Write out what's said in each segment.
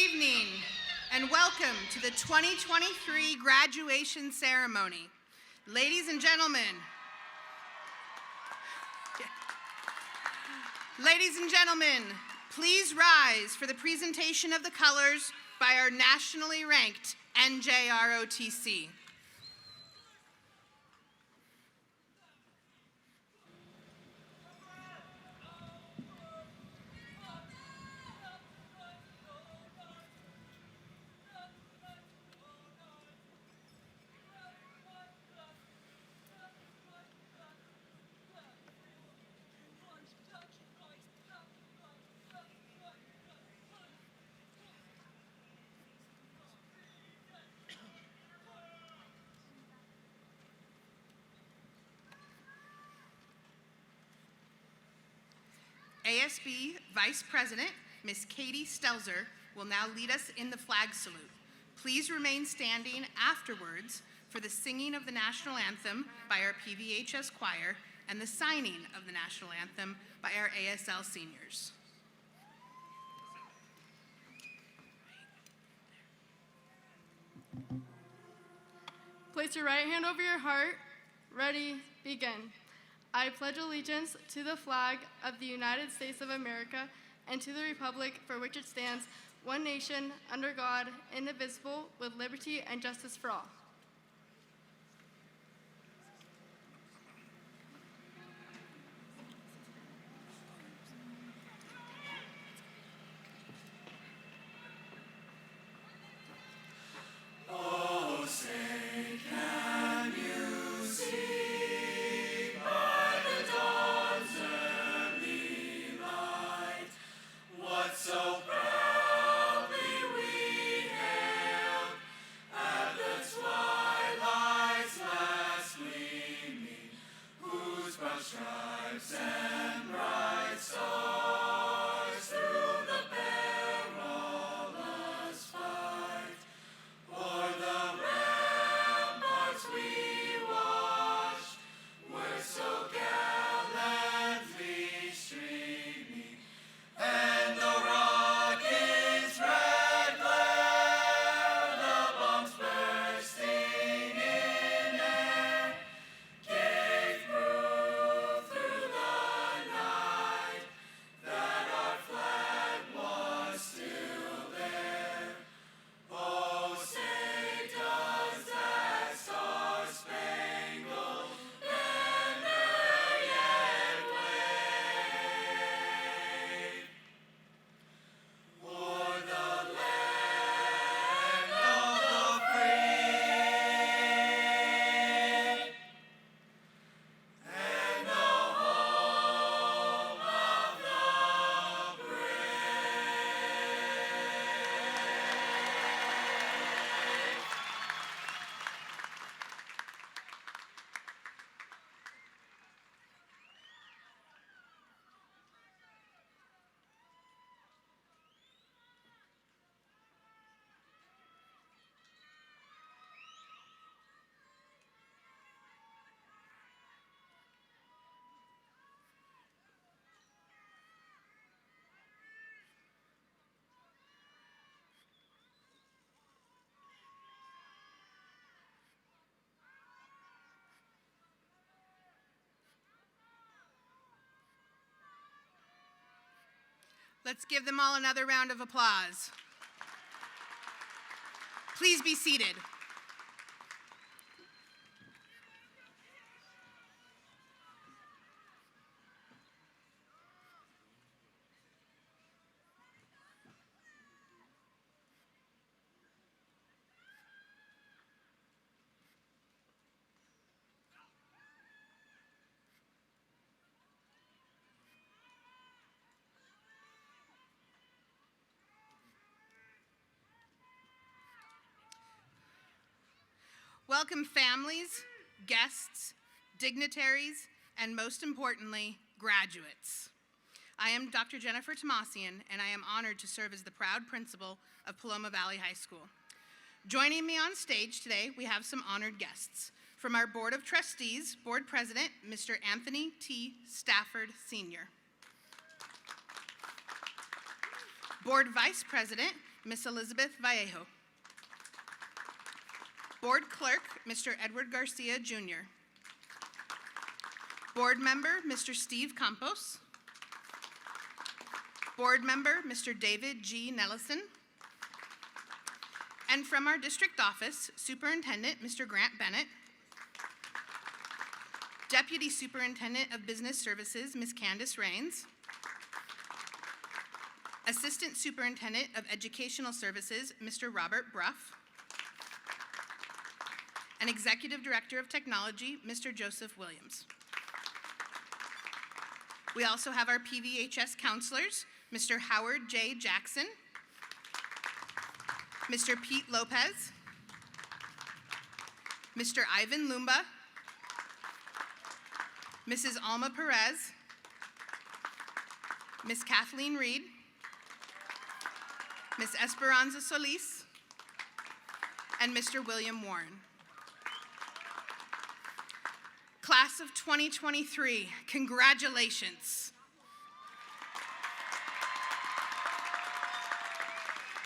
evening, and welcome to the 2023 graduation ceremony. Ladies and gentlemen, please rise for the presentation of the colors by our nationally ranked NJROTC. ASB Vice President, Ms. Katie Stelzer, will now lead us in the flag salute. Please remain standing afterwards for the singing of the national anthem by our PVHS choir and the signing of the national anthem by our ASL seniors. Place your right hand over your heart. Ready, begin. I pledge allegiance to the flag of the United States of America and to the republic for which it stands, one nation, under God, indivisible, with liberty and justice for all. Let's give them all another round of applause. Please be seated. Welcome families, guests, dignitaries, and most importantly, graduates. I am Dr. Jennifer Tomasian, and I am honored to serve as the proud principal of Paloma Valley High School. Joining me on stage today, we have some honored guests. From our Board of Trustees, Board President, Mr. Anthony T. Stafford, Sr. Board Vice President, Miss Elizabeth Vallejo. Board Clerk, Mr. Edward Garcia, Jr. Board Member, Mr. Steve Campos. Board Member, Mr. David G. Nellison. And from our district office, Superintendent, Mr. Grant Bennett. Deputy Superintendent of Business Services, Ms. Candace Rains. Assistant Superintendent of Educational Services, Mr. Robert Bruff. And Executive Director of Technology, Mr. Joseph Williams. We also have our PVHS counselors, Mr. Howard J. Jackson, Mr. Pete Lopez, Mr. Ivan Lumba, Mrs. Alma Perez, Ms. Kathleen Reed, Ms. Esperanza Solis, and Mr. William Warren. Class of 2023, congratulations.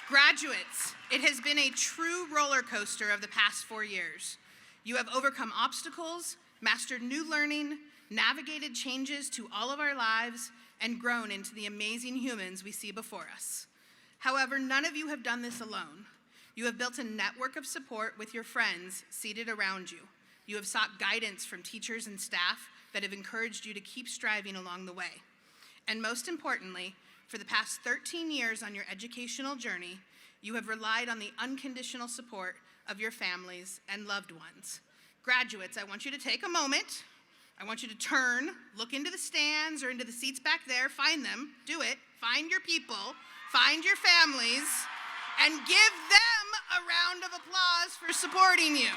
Graduates, it has been a true roller coaster of the past 4 years. You have overcome obstacles, mastered new learning, navigated changes to all of our lives, and grown into the amazing humans we see before us. However, none of you have done this alone. You have built a network of support with your friends seated around you. You have sought guidance from teachers and staff that have encouraged you to keep striving along the way. And most importantly, for the past 13 years on your educational journey, you have relied on the unconditional support of your families and loved ones. Graduates, I want you to take a moment. I want you to turn, look into the stands or into the seats back there, find them, do it, find your people, find your families, and give them a round of applause for supporting you.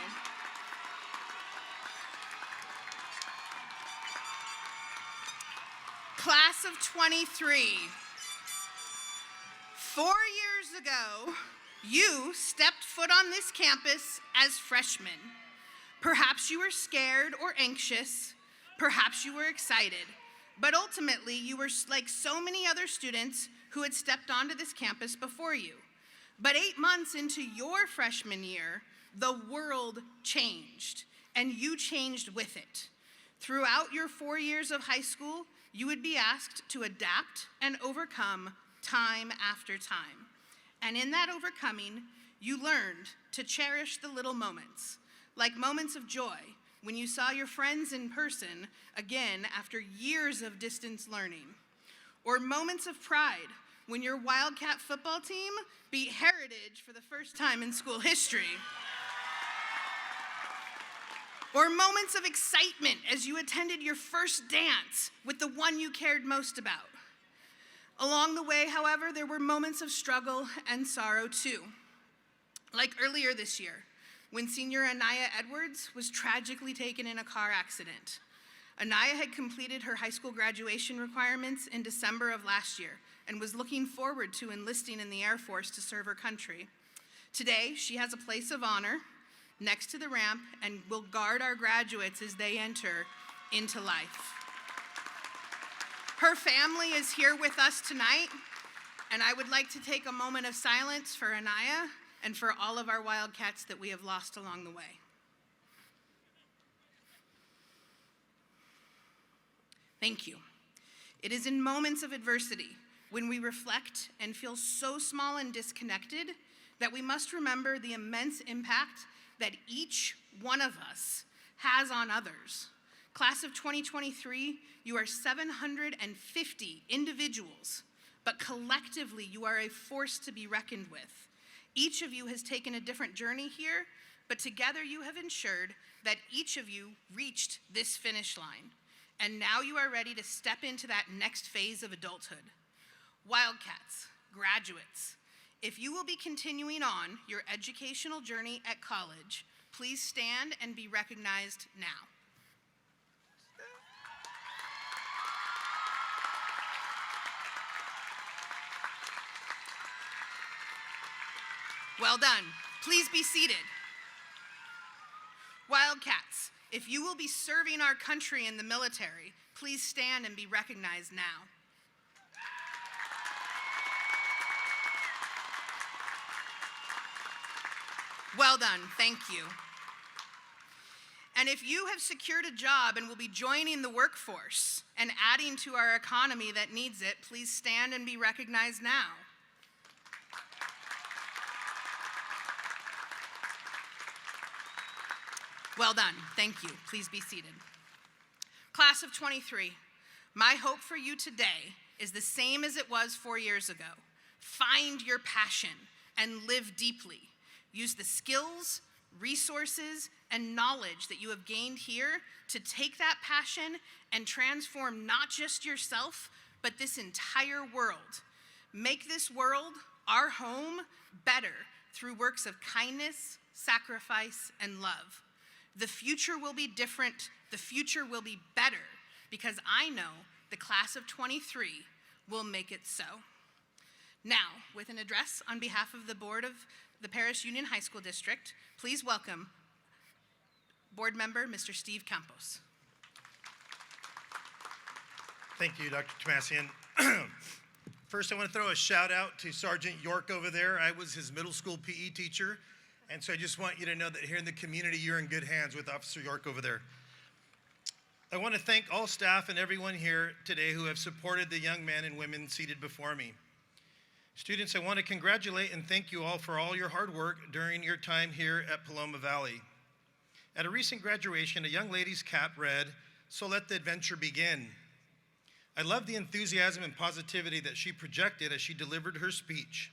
Class of 23. 4 years ago, you stepped foot on this campus as freshmen. Perhaps you were scared or anxious, perhaps you were excited, but ultimately you were like so many other students who had stepped onto this campus before you. But 8 months into your freshman year, the world changed, and you changed with it. Throughout your 4 years of high school, you would be asked to adapt and overcome time after time. And in that overcoming, you learned to cherish the little moments, like moments of joy when you saw your friends in person again after years of distance learning, or moments of pride when your Wildcat football team beat Heritage for the first time in school history. Or moments of excitement as you attended your first dance with the one you cared most about. Along the way, however, there were moments of struggle and sorrow too. Like earlier this year, when senior Anaya Edwards was tragically taken in a car accident. Anaya had completed her high school graduation requirements in December of last year and was looking forward to enlisting in the Air Force to serve her country. Today, she has a place of honor next to the ramp and will guard our graduates as they enter into life. Her family is here with us tonight, and I would like to take a moment of silence for Anaya and for all of our Wildcats that we have lost along the way. Thank you. It is in moments of adversity when we reflect and feel so small and disconnected that we must remember the immense impact that each one of us has on others. Class of 2023, you are 750 individuals, but collectively you are a force to be reckoned with. Each of you has taken a different journey here, but together you have ensured that each of you reached this finish line. And now you are ready to step into that next phase of adulthood. Wildcats, graduates, if you will be continuing on your educational journey at college, please stand and be recognized now. Well done. Please be seated. Wildcats, if you will be serving our country in the military, please stand and be recognized now. Well done, thank you. And if you have secured a job and will be joining the workforce and adding to our economy that needs it, please stand and be recognized now. Well done, thank you. Please be seated. Class of 23, my hope for you today is the same as it was 4 years ago. Find your passion and live deeply. Use the skills, resources, and knowledge that you have gained here to take that passion and transform not just yourself, but this entire world. Make this world, our home, better through works of kindness, sacrifice, and love. The future will be different. The future will be better because I know the class of 23 will make it so. Now, with an address on behalf of the board of the Paris Union High School District, please welcome board member Mr. Steve Campos. Thank you, Dr. Tomasian. First, I want to throw a shout out to Sergeant York over there. I was his middle school PE teacher, and so I just want you to know that here in the community, you're in good hands with Officer York over there. I want to thank all staff and everyone here today who have supported the young men and women seated before me. Students, I want to congratulate and thank you all for all your hard work during your time here at Paloma Valley. At a recent graduation, a young lady's cap read, "So let the adventure begin." I love the enthusiasm and positivity that she projected as she delivered her speech.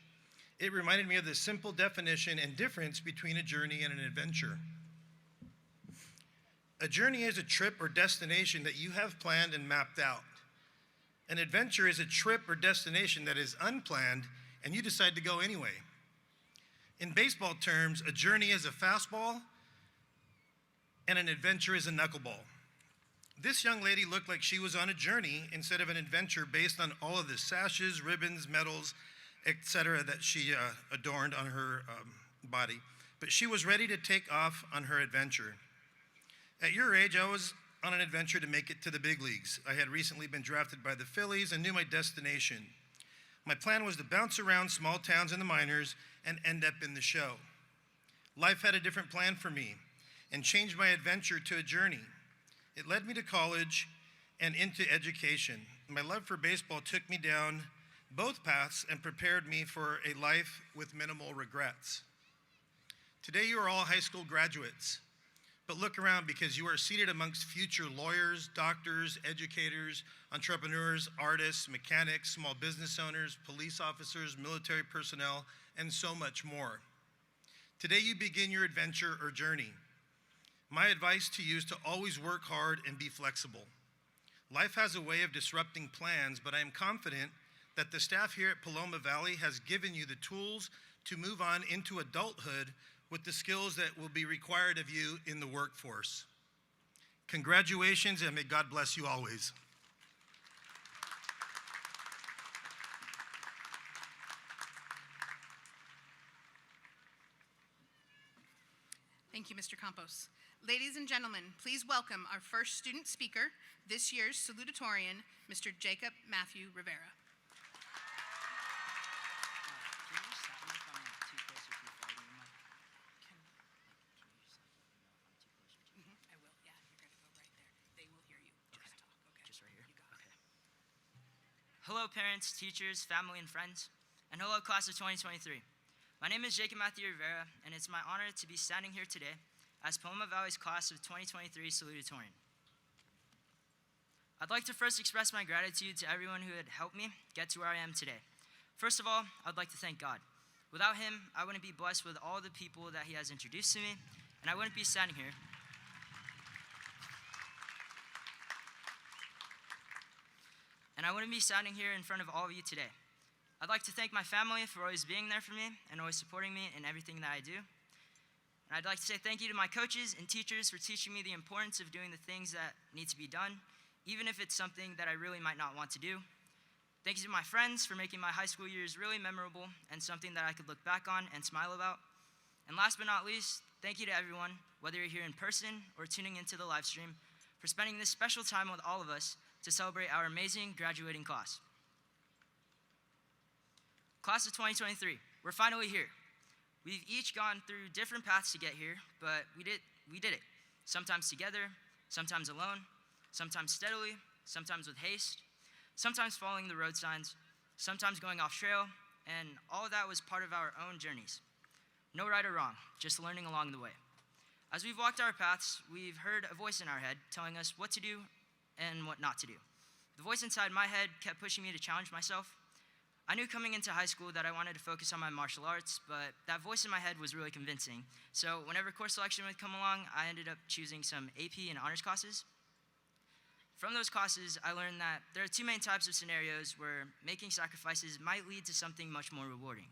It reminded me of the simple definition and difference between a journey and an adventure. A journey is a trip or destination that you have planned and mapped out. An adventure is a trip or destination that is unplanned and you decide to go anyway. In baseball terms, a journey is a fastball and an adventure is a knuckleball. This young lady looked like she was on a journey instead of an adventure based on all of the sashes, ribbons, medals, etc. that she adorned on her body. But she was ready to take off on her adventure. At your age, I was on an adventure to make it to the big leagues. I had recently been drafted by the Phillies and knew my destination. My plan was to bounce around small towns in the minors and end up in the show. Life had a different plan for me and changed my adventure to a journey. It led me to college and into education. My love for baseball took me down both paths and prepared me for a life with minimal regrets. Today, you are all high school graduates. But look around because you are seated amongst future lawyers, doctors, educators, entrepreneurs, artists, mechanics, small business owners, police officers, military personnel, and so much more. Today you begin your adventure or journey. My advice to you is to always work hard and be flexible. Life has a way of disrupting plans, but I am confident that the staff here at Paloma Valley has given you the tools to move on into adulthood with the skills that will be required of you in the workforce. Congratulations, and may God bless you always. Thank you, Mr. Campos. Ladies and gentlemen, please welcome our first student speaker, this year's salutatorian, Mr. Jacob Matthew Rivera. Hello parents, teachers, family, and friends, and hello class of 2023. My name is Jacob Matthew Rivera, and it's my honor to be standing here today as Paloma Valley's class of 2023 salutatorian. I'd like to first express my gratitude to everyone who had helped me get to where I am today. First of all, I'd like to thank God. Without him, I wouldn't be blessed with all the people that he has introduced to me, and I wouldn't be standing here. And I wouldn't be standing here in front of all of you today. I'd like to thank my family for always being there for me and always supporting me in everything that I do. And I'd like to say thank you to my coaches and teachers for teaching me the importance of doing the things that need to be done, even if it's something that I really might not want to do. Thank you to my friends for making my high school years really memorable and something that I could look back on and smile about. And last but not least, thank you to everyone, whether you're here in person or tuning into the live stream, for spending this special time with all of us to celebrate our amazing graduating class. Class of 2023, we're finally here. We've each gone through different paths to get here, but we did it. Sometimes together, sometimes alone, sometimes steadily, sometimes with haste, sometimes following the road signs, sometimes going off trail, and all of that was part of our own journeys. No right or wrong, just learning along the way. As we've walked our paths, we've heard a voice in our head telling us what to do and what not to do. The voice inside my head kept pushing me to challenge myself. I knew coming into high school that I wanted to focus on my martial arts, but that voice in my head was really convincing. So whenever course selection would come along, I ended up choosing some AP and honors classes. From those classes, I learned that there are two main types of scenarios where making sacrifices might lead to something much more rewarding.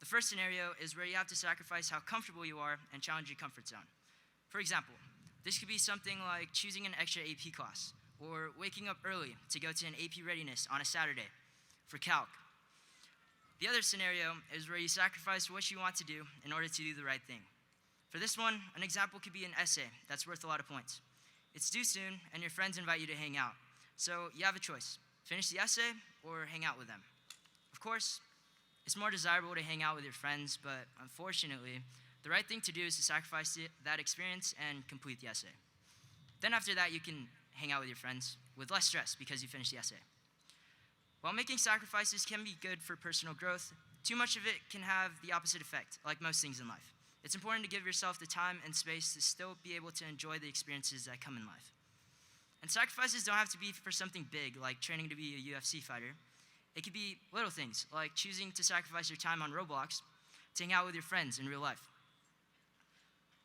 The first scenario is where you have to sacrifice how comfortable you are and challenge your comfort zone. For example, this could be something like choosing an extra AP class, or waking up early to go to an AP readiness on a Saturday for calc. The other scenario is where you sacrifice what you want to do in order to do the right thing. For this one, an example could be an essay that's worth a lot of points. It's due soon, and your friends invite you to hang out. So you have a choice: finish the essay or hang out with them. Of course, it's more desirable to hang out with your friends, but unfortunately, the right thing to do is to sacrifice that experience and complete the essay. Then after that, you can hang out with your friends with less stress because you finished the essay. While making sacrifices can be good for personal growth, too much of it can have the opposite effect, like most things in life. It's important to give yourself the time and space to still be able to enjoy the experiences that come in life. And sacrifices don't have to be for something big, like training to be a UFC fighter. It could be little things, like choosing to sacrifice your time on Roblox to hang out with your friends in real life.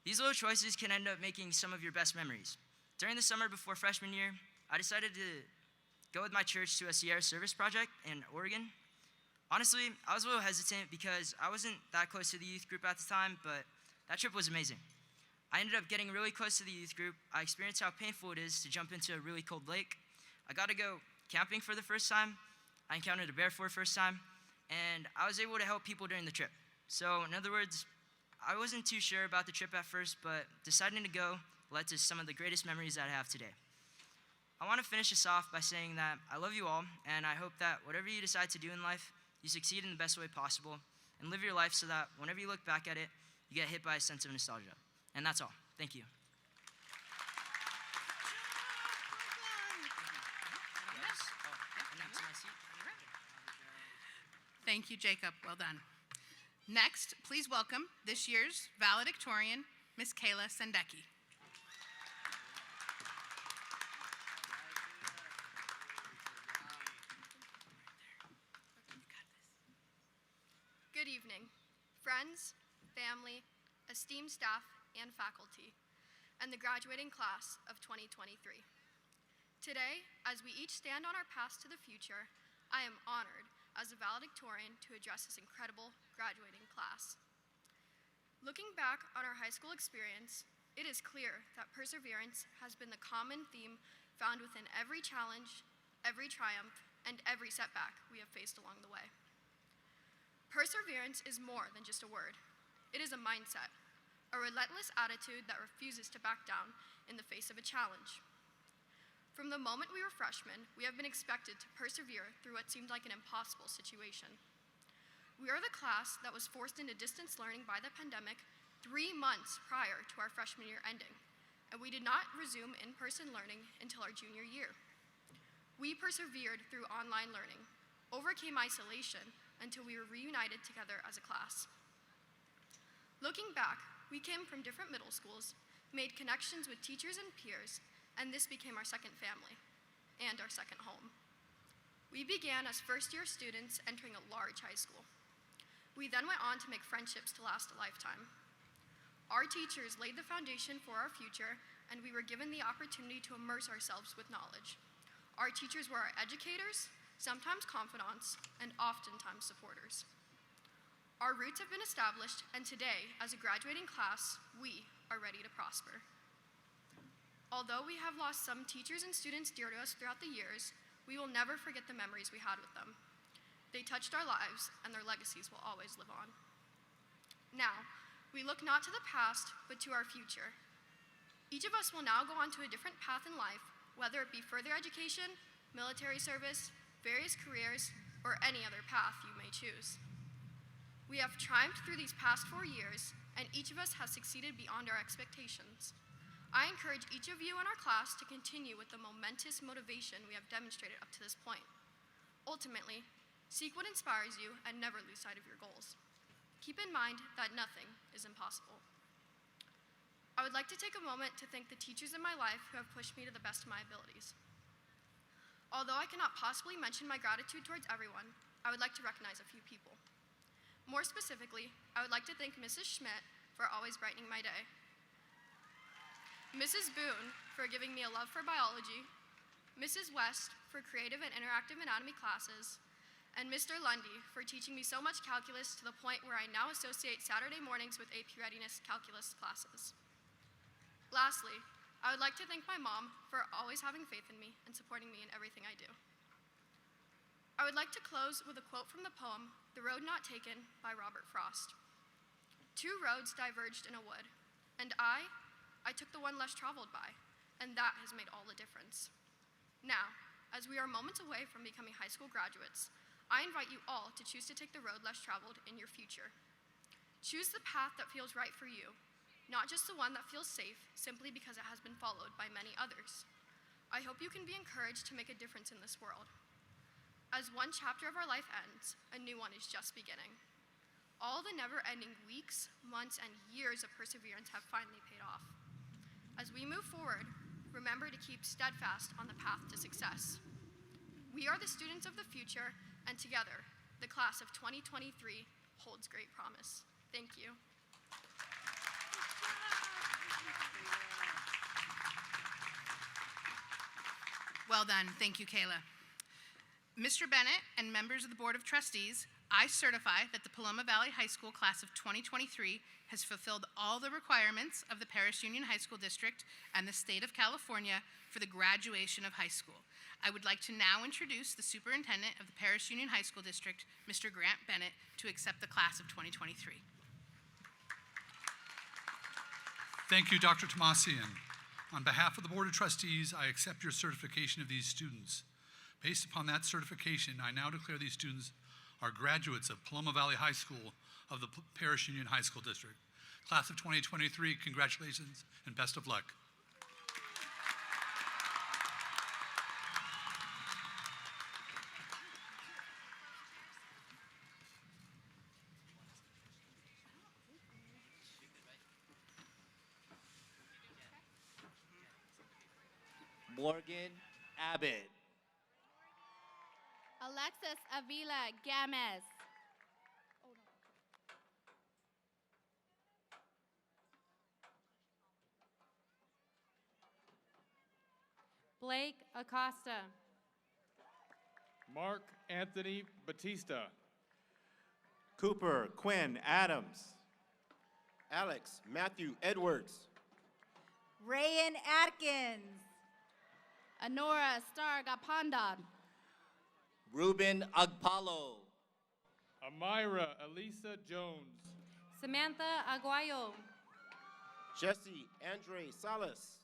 These little choices can end up making some of your best memories. During the summer before freshman year, I decided to go with my church to a Sierra Service project in Oregon. Honestly, I was a little hesitant because I wasn't that close to the youth group at the time, but that trip was amazing. I ended up getting really close to the youth group. I experienced how painful it is to jump into a really cold lake. I got to go camping for the first time. I encountered a bear for the first time, and I was able to help people during the trip. So in other words, I wasn't too sure about the trip at first, but deciding to go led to some of the greatest memories that I have today. I want to finish this off by saying that I love you all, and I hope that whatever you decide to do in life, you succeed in the best way possible, and live your life so that whenever you look back at it, you get hit by a sense of nostalgia. And that's all. Thank you. Thank you, Jacob. Well done. Next, please welcome this year's valedictorian, Miss Kayla Sendecki. Good evening, friends, family, esteemed staff, and faculty, and the graduating class of 2023. Today, as we each stand on our paths to the future, I am honored as a valedictorian to address this incredible graduating class. Looking back on our high school experience, it is clear that perseverance has been the common theme found within every challenge, every triumph, and every setback we have faced along the way. Perseverance is more than just a word. It is a mindset, a relentless attitude that refuses to back down in the face of a challenge. From the moment we were freshmen, we have been expected to persevere through what seemed like an impossible situation. We are the class that was forced into distance learning by the pandemic 3 months prior to our freshman year ending, and we did not resume in-person learning until our junior year. We persevered through online learning, overcame isolation, until we were reunited together as a class. Looking back, we came from different middle schools, made connections with teachers and peers, and this became our second family and our second home. We began as first-year students entering a large high school. We then went on to make friendships to last a lifetime. Our teachers laid the foundation for our future, and we were given the opportunity to immerse ourselves with knowledge. Our teachers were our educators, sometimes confidants, and oftentimes supporters. Our roots have been established, and today, as a graduating class, we are ready to prosper. Although we have lost some teachers and students dear to us throughout the years, we will never forget the memories we had with them. They touched our lives, and their legacies will always live on. Now, we look not to the past, but to our future. Each of us will now go on to a different path in life, whether it be further education, military service, various careers, or any other path you may choose. We have triumphed through these past 4 years, and each of us has succeeded beyond our expectations. I encourage each of you in our class to continue with the momentous motivation we have demonstrated up to this point. Ultimately, seek what inspires you and never lose sight of your goals. Keep in mind that nothing is impossible. I would like to take a moment to thank the teachers in my life who have pushed me to the best of my abilities. Although I cannot possibly mention my gratitude towards everyone, I would like to recognize a few people. More specifically, I would like to thank Mrs. Schmidt for always brightening my day, Mrs. Boone for giving me a love for biology, Mrs. West for creative and interactive anatomy classes, and Mr. Lundy for teaching me so much calculus to the point where I now associate Saturday mornings with AP Readiness calculus classes. Lastly, I would like to thank my mom for always having faith in me and supporting me in everything I do. I would like to close with a quote from the poem, The Road Not Taken by Robert Frost. 2 roads diverged in a wood, and I took the one less traveled by, and that has made all the difference. Now, as we are moments away from becoming high school graduates, I invite you all to choose to take the road less traveled in your future. Choose the path that feels right for you, not just the one that feels safe simply because it has been followed by many others. I hope you can be encouraged to make a difference in this world. As one chapter of our life ends, a new one is just beginning. All the never-ending weeks, months, and years of perseverance have finally paid off. As we move forward, remember to keep steadfast on the path to success. We are the students of the future, and together, the class of 2023 holds great promise. Thank you. Well done. Thank you, Kayla. Mr. Bennett and members of the Board of Trustees, I certify that the Paloma Valley High School class of 2023 has fulfilled all the requirements of the Paris Union High School District and the state of California for the graduation of high school. I would like to now introduce the superintendent of the Paris Union High School District, Mr. Grant Bennett, to accept the class of 2023. Thank you, Dr. Tomasian. On behalf of the Board of Trustees, I accept your certification of these students. Based upon that certification, I now declare these students are graduates of Paloma Valley High School of the Paris Union High School District. Class of 2023, congratulations and best of luck. Morgan Abbott. Alexis Avila Gamez. Blake Acosta. Mark Anthony Batista. Cooper Quinn Adams. Alex Matthew Edwards. Rayan Atkins. Anora Star Gapandan. Ruben Agpalo. Amira Elisa Jones. Samantha Aguayo. Jesse Andre Salas.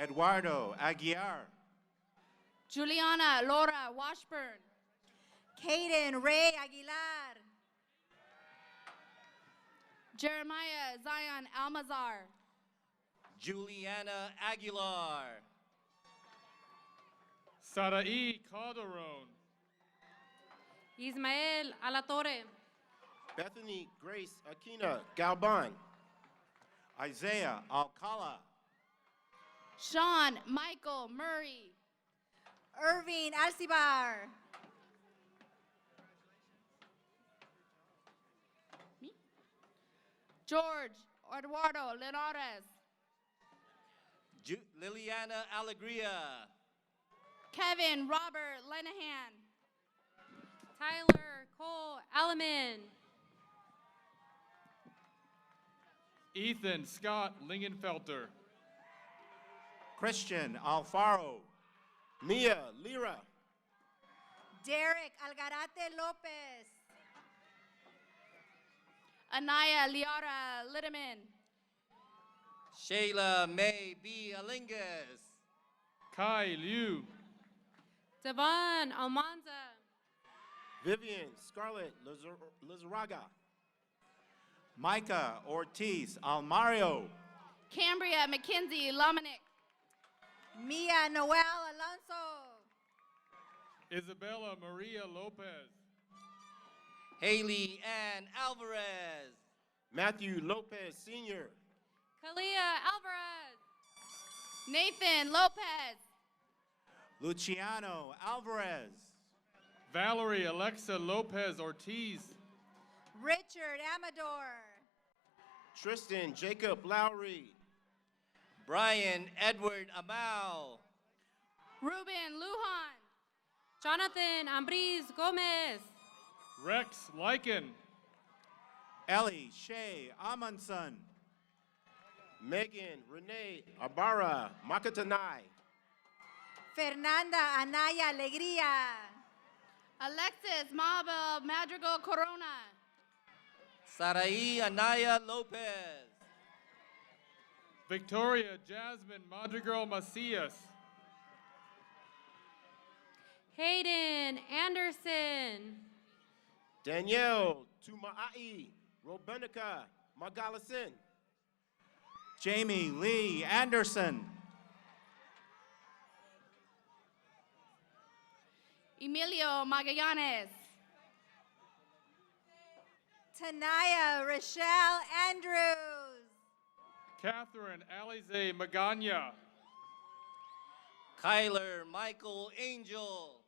Eduardo Aguiar. Juliana Laura Washburn. Caden Ray Aguilar. Jeremiah Zion Almazar. Juliana Aguilar. Sarai Calderon. Ismael Alatorre. Bethany Grace Aquina Galban. Isaiah Alcala. Sean Michael Murray. Irving Alcibar. George Eduardo Linares. Liliana Alegria. Kevin Robert Lenahan. Tyler Cole Alaman. Ethan Scott Lingenfelter. Christian Alfaro. Mia Lira. Derek Algarate Lopez. Anaya Liara Litterman. Shayla May B. Alingas. Kai Liu. Devon Almanza. Vivian Scarlett Lizaraga. Micah Ortiz Almario. Cambria Mackenzie Lominick. Mia Noel Alonso. Isabella Maria Lopez. Haley Ann Alvarez. Matthew Lopez Sr., Kalia Alvarez. Nathan Lopez. Luciano Alvarez. Valerie Alexa Lopez Ortiz. Richard Amador. Tristan Jacob Lowry, Brian Edward Amal. Ruben Lujan. Jonathan Ambriz Gomez. Rex Lycan. Ellie Shea Amundson. Megan Renee Abara Makatanai, Fernanda Anaya Alegría. Alexis Mabel Madrigal Corona. Sarai Anaya Lopez. Victoria Jasmine Madrigal Macias. Hayden Anderson. Danielle Tuma'ai Robenica Magalasin, Jamie Lee Anderson. Emilio Magallanes. Tanaya Rochelle Andrews. Catherine Alize Magana. Kyler Michael Angel.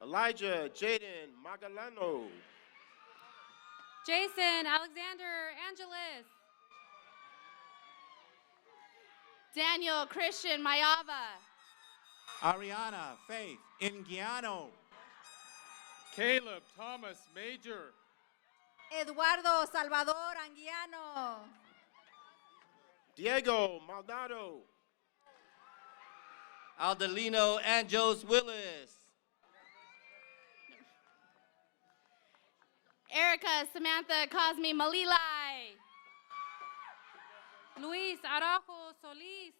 Elijah Jaden Magalano, Jason Alexander Angelis. Daniel Christian Mayava. Ariana Faith Ingiano. Caleb Thomas Major. Eduardo Salvador Anguiano. Diego Maldonado, Aldelino Anjos Willis. Erica Samantha Cosme Malilai. Luis Araujo Solis.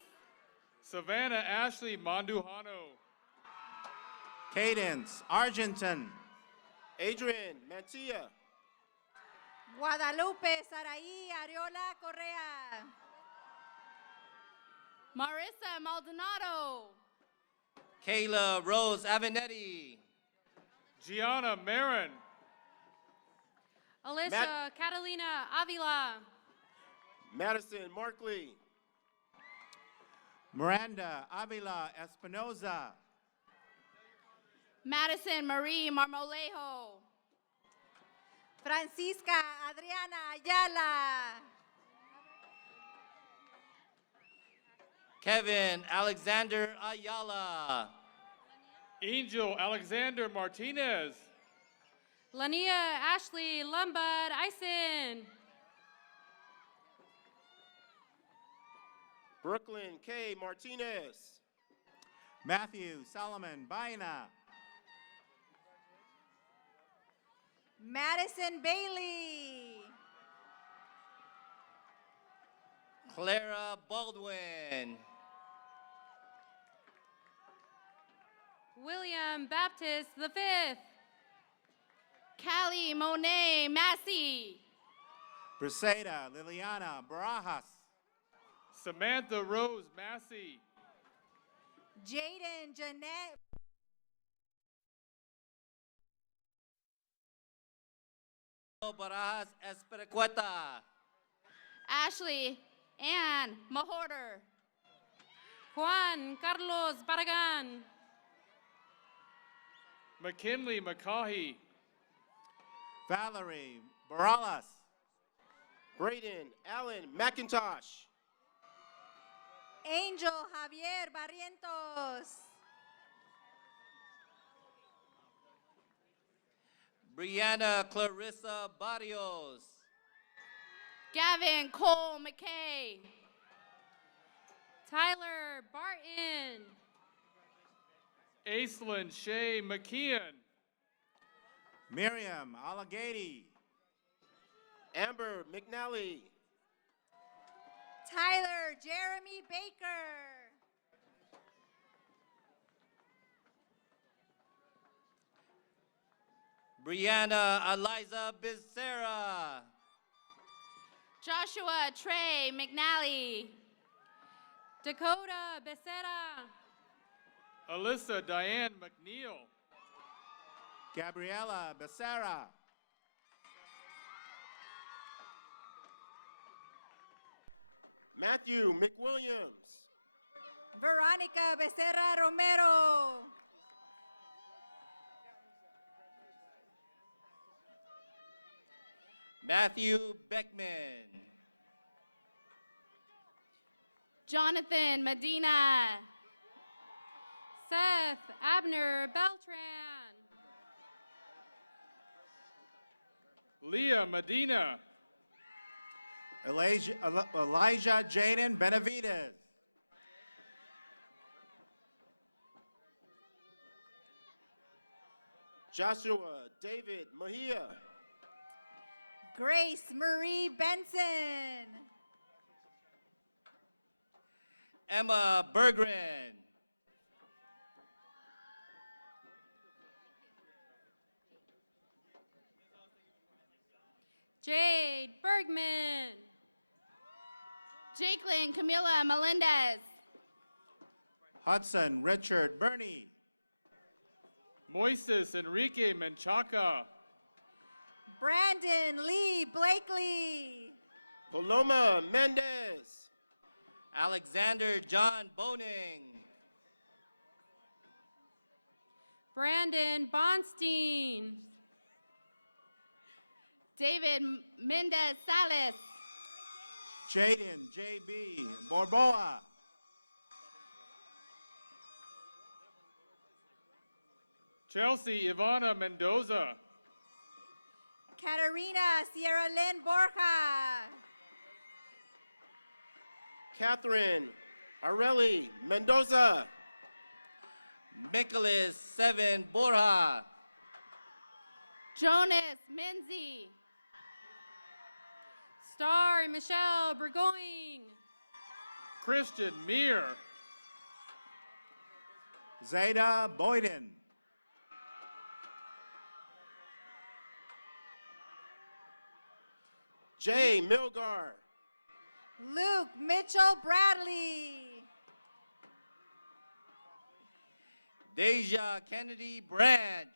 Savannah Ashley Mandujano. Cadence Argenton. Adrian Mantilla, Guadalupe Saraí Ariola Correa. Marissa Maldonado. Kayla Rose Avenetti. Gianna Marin. Alicia Catalina Avila. Madison Markley, Miranda Avila Espinoza. Madison Marie Marmolejo. Francisca Adriana Ayala. Kevin Alexander Ayala. Angel Alexander Martinez. Lania Ashley Lumbud Eisen. Brooklyn K. Martinez, Matthew Solomon Baina. Madison Bailey. Clara Baldwin. William Baptist V. Callie Monet Massey. Briseda Liliana Barajas. Samantha Rose Massey. Jaden Jeanette. Barajas Espercueta. Ashley Ann Mahorter. Juan Carlos Barragan. McKinley McCaughey. Valerie Baralas. Braden Allen McIntosh, Angel Javier Barrientos. Brianna Clarissa Barrios. Gavin Cole McKay. Tyler Barton. Aislinn Shea McKeon. Miriam Allegati. Amber McNally, Tyler Jeremy Baker. Brianna Eliza Becerra. Joshua Trey McNally. Dakota Becerra. Alyssa Diane McNeil. Gabriela Becerra. Matthew McWilliams. Veronica Becerra Romero. Matthew Beckman. Jonathan Medina. Seth Abner Beltran. Leah Medina. Elijah Jaden Benavides. Joshua David Mejia. Grace Marie Benson. Emma Bergren. Jade Bergman. Jakelyn Camila Melendez. Hudson Richard Burney. Moises Enrique Menchaca. Brandon Lee Blakely. Paloma Mendez. Alexander John Boning. Brandon Bonstein. David Mendez Salas. Jaden J.B. Borboa. Chelsea Ivana Mendoza. Katarina Sierra Lynn Borja. Catherine Areli Mendoza. Nicholas Seven Borja. Jonas Menzie. Star Michelle Burgoyne. Christian Meir. Zeta Boyden. Jay Milgar. Luke Mitchell Bradley. Deja Kennedy Branch.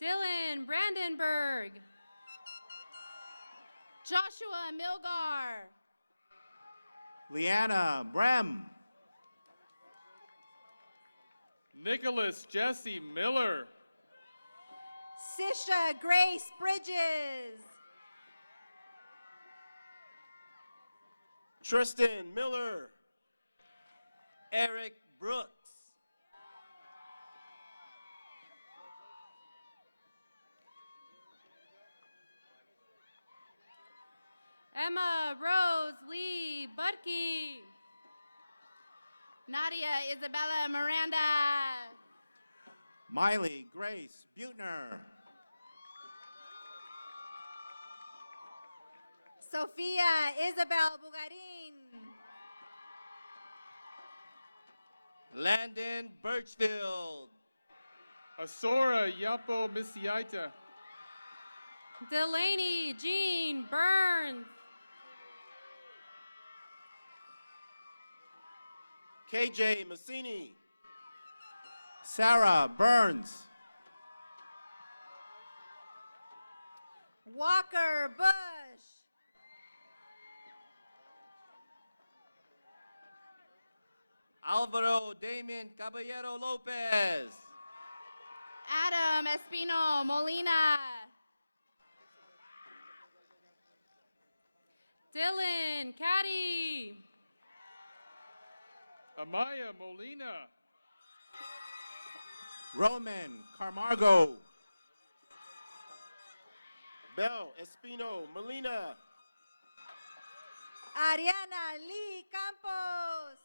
Dylan Brandenburg. Joshua Milgar. Leanna Brem. Nicholas Jesse Miller. Sisha Grace Bridges. Tristan Miller. Eric Brooks. Emma Rose Lee Budke. Nadia Isabella Miranda. Miley Grace Butner. Sophia Isabel Bugarin. Landon Birchfield. Asora Yapo Misiaita. Delaney Jean Burns. KJ Massini. Sarah Burns. Walker Bush. Alvaro Damien Caballero Lopez. Adam Espino Molina. Dylan Caddy. Amaya Molina. Roman Carmargo. Bel Espino Molina. Ariana Lee Campos.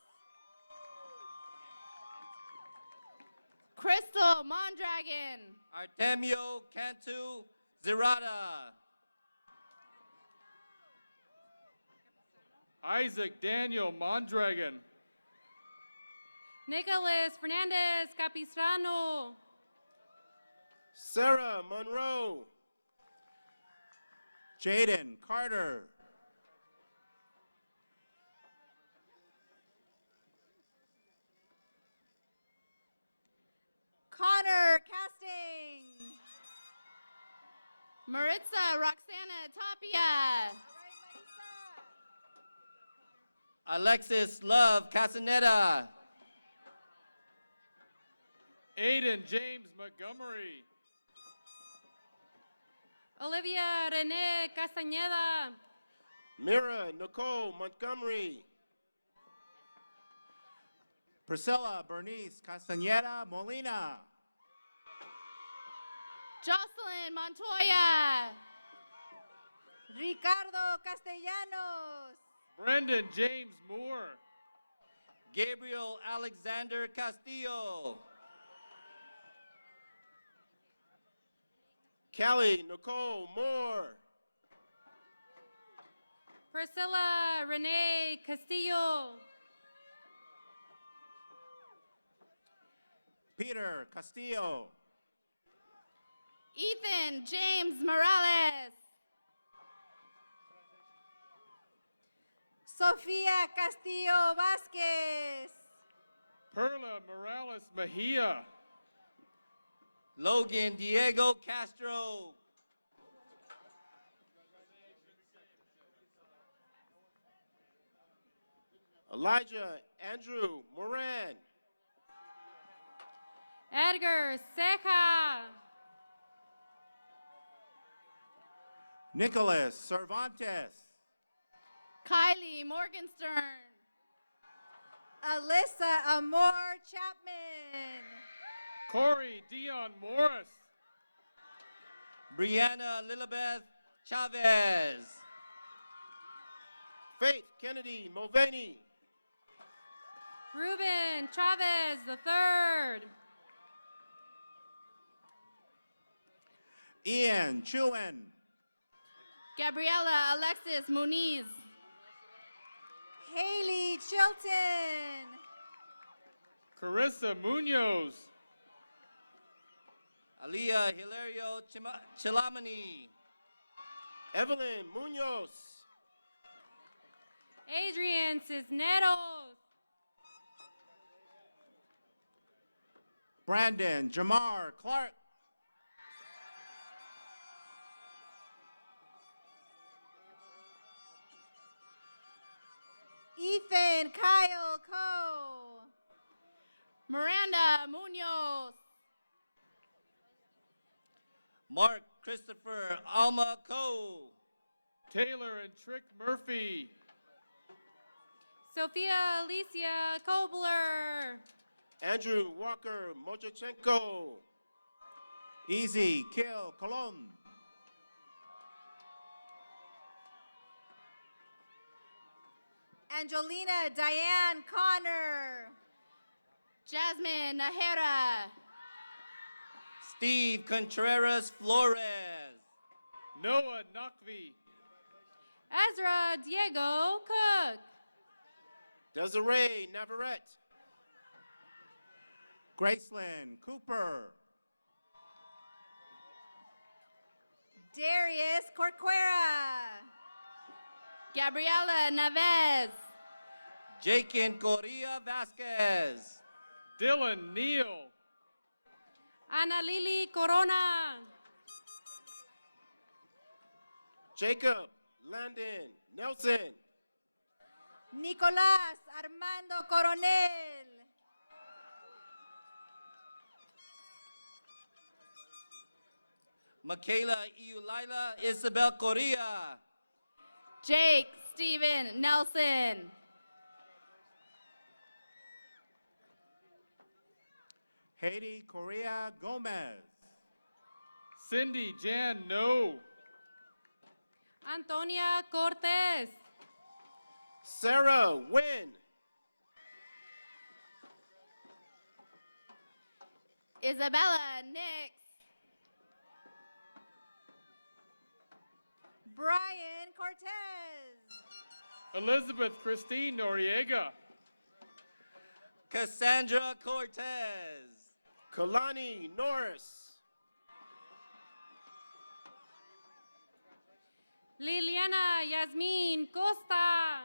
Crystal Mondragon. Artemio Cantu Zerata. Isaac Daniel Mondragon. Nicholas Fernandez Capistrano. Sarah Monroe. Jaden Carter. Connor Casting. Maritza Roxana Tapia. Alexis Love Casaneta. Aiden James Montgomery. Olivia Renee Castañeda. Mira Nicole Montgomery. Priscilla Bernice Castaneda Molina. Jocelyn Montoya. Ricardo Castellanos. Brendan James Moore. Gabriel Alexander Castillo. Callie Nicole Moore. Priscilla Renee Castillo. Peter Castillo. Ethan James Morales. Sofia Castillo Vasquez. Perla Morales Mejia. Logan Diego Castro. Elijah Andrew Moran. Edgar Ceja. Nicholas Cervantes. Kylie Morgenstern. Alyssa Amor Chapman. Corey Dion Morris. Brianna Lilibeth Chavez. Faith Kennedy Mulvaney. Ruben Chavez III. Ian Chuen. Gabriela Alexis Muniz. Haley Chilton. Carissa Munoz. Aliyah Hilario Chilamani. Evelyn Munoz. Adrian Cisneros. Brandon Jamar Clark. Ethan Kyle Coe. Miranda Munoz. Mark Christopher Alma Coe. Taylor and Trick Murphy. Sophia Alicia Kobler. Andrew Walker Mochachenko. Easy Kill Colon. Angelina Diane Connor. Jasmine Najera. Steve Contreras Flores. Noah Nakvi. Ezra Diego Cook. Desiree Navarrete. Graceland Cooper. Darius Corquera. Gabriela Naves. Jakin Correa Vasquez. Dylan Neal. Ana Lili Corona. Jacob Landon Nelson. Nicolás Armando Coronel. Michaela Iulaila Isabel Correa. Jake Steven Nelson. Haiti Correa Gomez. Cindy Jan No. Antonia Cortez. Sarah Wynn. Isabella Nix. Brian Cortez. Elizabeth Christine Noriega. Cassandra Cortez. Kalani Norris. Liliana Yasmin Costa.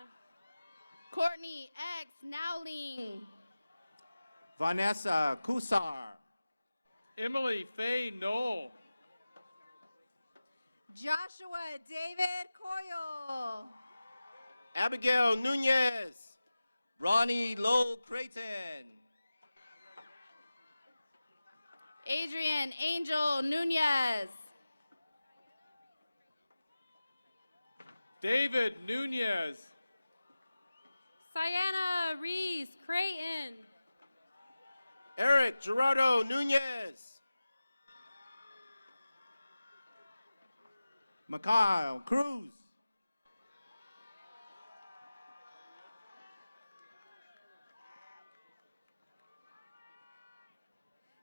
Courtney X. Nowling. Vanessa Kusar. Emily Faye Knoll. Joshua David Coyle. Abigail Nunez. Ronnie Lowe Creighton. Adrian Angel Nunez. David Nunez. Sienna Reese Creighton. Eric Gerardo Nunez. Mikhail Cruz.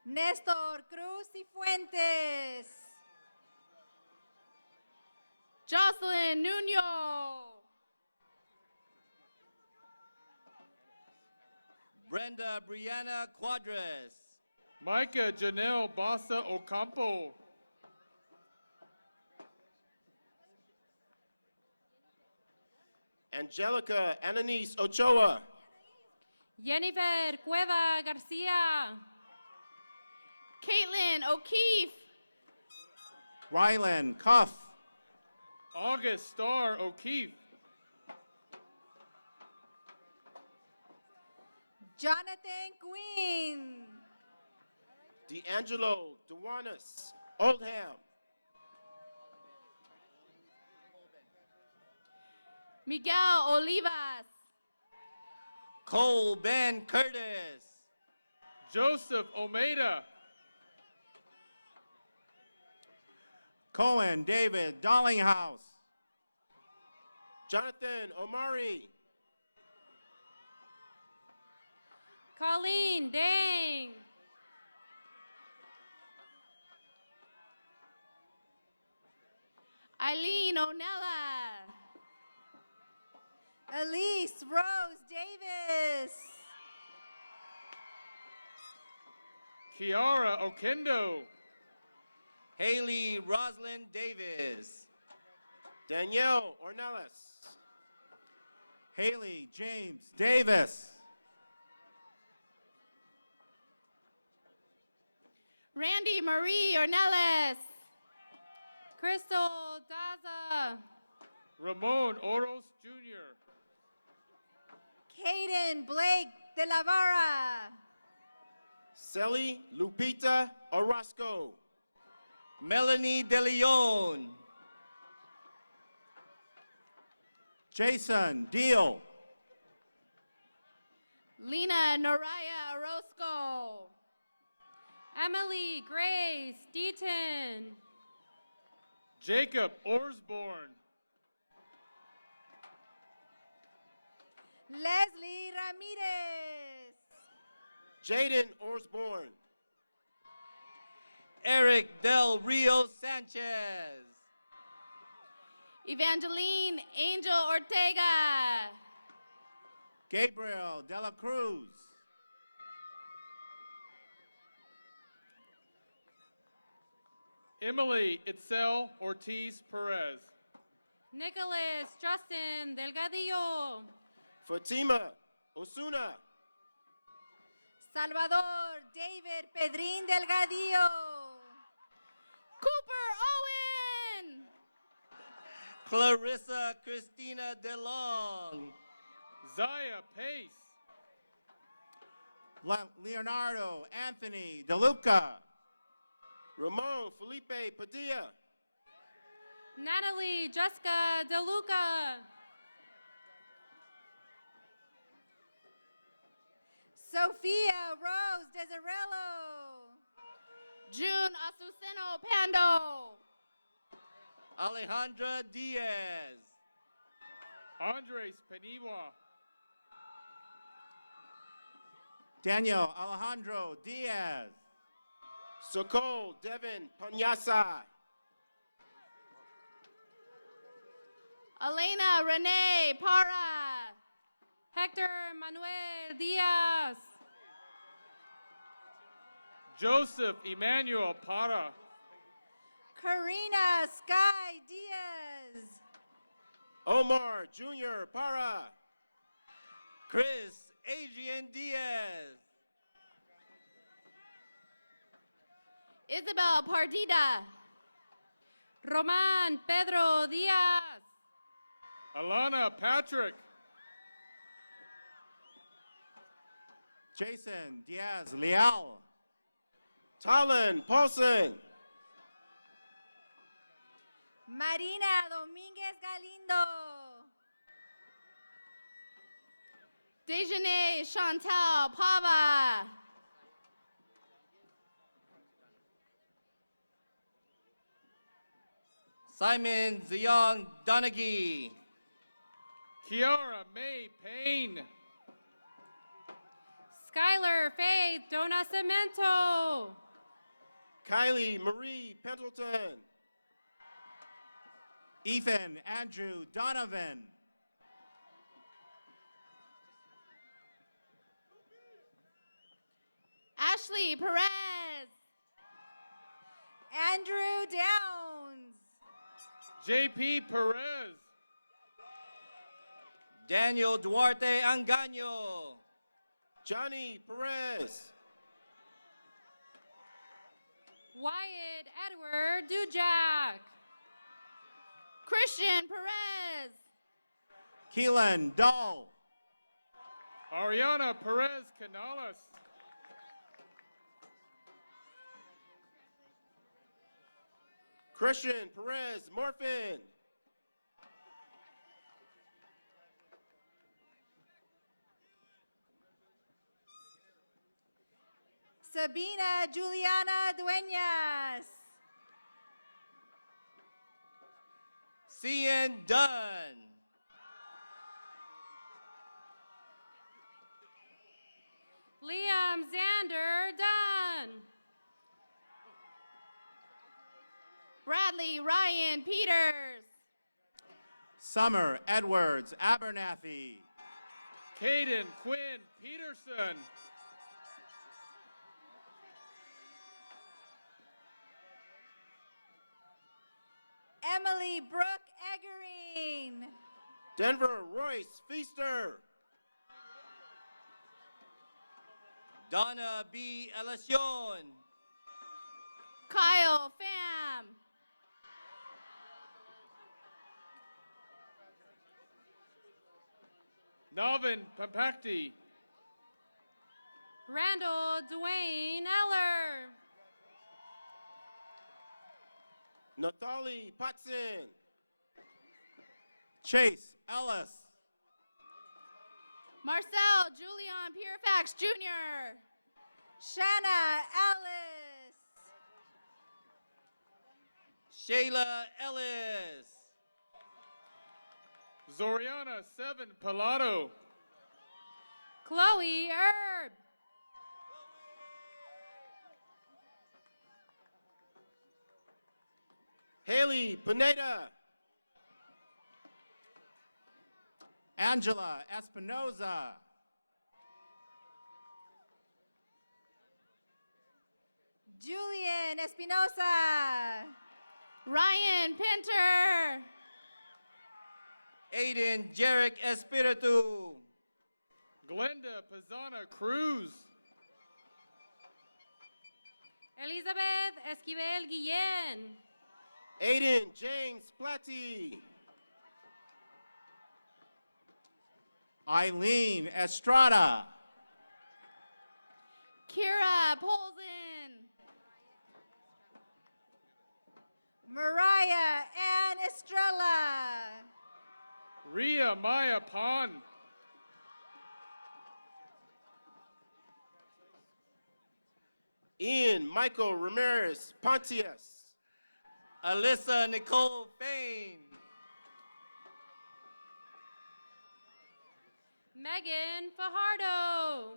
Néstor Cruz y Fuentes. Jocelyn Nuno. Brenda Brianna Quadras. Micah Janelle Bassa Ocampo. Angelica Ananice Ochoa. Jennifer Cueva Garcia. Caitlin O'Keefe. Rylan Cuff. August Starr O'Keefe. Jonathan Queen. D'Angelo Dewanis Oldham. Miguel Olivas. Cole Ben Curtis. Joseph Omeda. Cohen David Dollinghouse. Jonathan Omari. Colleen Dang. Eileen Onella. Elise Rose Davis. Kiara Okendo. Haley Roslyn Davis. Danielle Ornelas. Haley James Davis. Randy Marie Ornelas. Crystal Daza. Ramon Oros Jr. Caden Blake de la Vara. Celi Lupita Orozco. Melanie De Leon. Jason Deal. Lena Noraya Orozco. Emily Grace Deaton. Jacob Orsborn. Leslie Ramirez. Jaden Osborne. Eric Del Rio Sanchez. Evangeline Angel Ortega. Gabriel Dela Cruz. Emily Itzel Ortiz Perez. Nicholas Justin Delgadillo. Fatima Osuna. Salvador David Pedrin Delgadillo. Cooper Owen. Clarissa Christina DeLong. Zaya Pace. Leonardo Anthony DeLuca. Ramon Felipe Padilla. Natalie Jessica DeLuca. Sophia Rose Desarello. June Azuceno Pando. Alejandra Diaz. Andres Peniwa. Daniel Alejandro Diaz. Sokol Devin Panyasa. Elena Renee Para. Hector Manuel Diaz. Joseph Emmanuel Para. Karina Sky Diaz. Omar Jr. Para. Chris Adrian Diaz. Isabel Pardita. Roman Pedro Diaz. Alana Patrick. Jason Diaz Leal. Talon Paulson. Marina Dominguez Galindo. Dejanay Chantal Pava. Simon Zion Donaghy. Kiara May Payne. Skylar Faith Donacimento. Kylie Marie Pendleton. Ethan Andrew Donovan. Ashley Perez. Andrew Downs. JP Perez. Daniel Duarte Angaño. Johnny Perez. Wyatt Edward Dujak. Christian Perez. Keelan Dahl. Ariana Perez Canales. Christian Perez Morfin. Sabina Juliana Dueñas. Cian Dunn. Liam Xander Dunn. Bradley Ryan Peters. Summer Edwards Abernathy. Caden Quinn Peterson. Emily Brooke Eggering. Denver Royce Feaster. Donna B. Elacion. Kyle Pham. Nalvin Pampakti. Randall Dwayne Eller. Nathalie Patson. Chase Ellis. Marcel Julian Pierfax Jr. Shanna Ellis. Shayla Ellis. Zoriana Seven Pilato. Chloe Erb. Haley Pineda. Angela Espinoza. Julian Espinosa. Ryan Pinter. Aiden Jarek Espiritu. Glenda Pazana Cruz. Elizabeth Esquivel Guillen. Aiden James Platy. Eileen Estrada. Kira Polzin. Mariah Ann Estrella. Ria Maya Pon. Ian Michael Ramirez Pontius. Alyssa Nicole Fain. Megan Fajardo.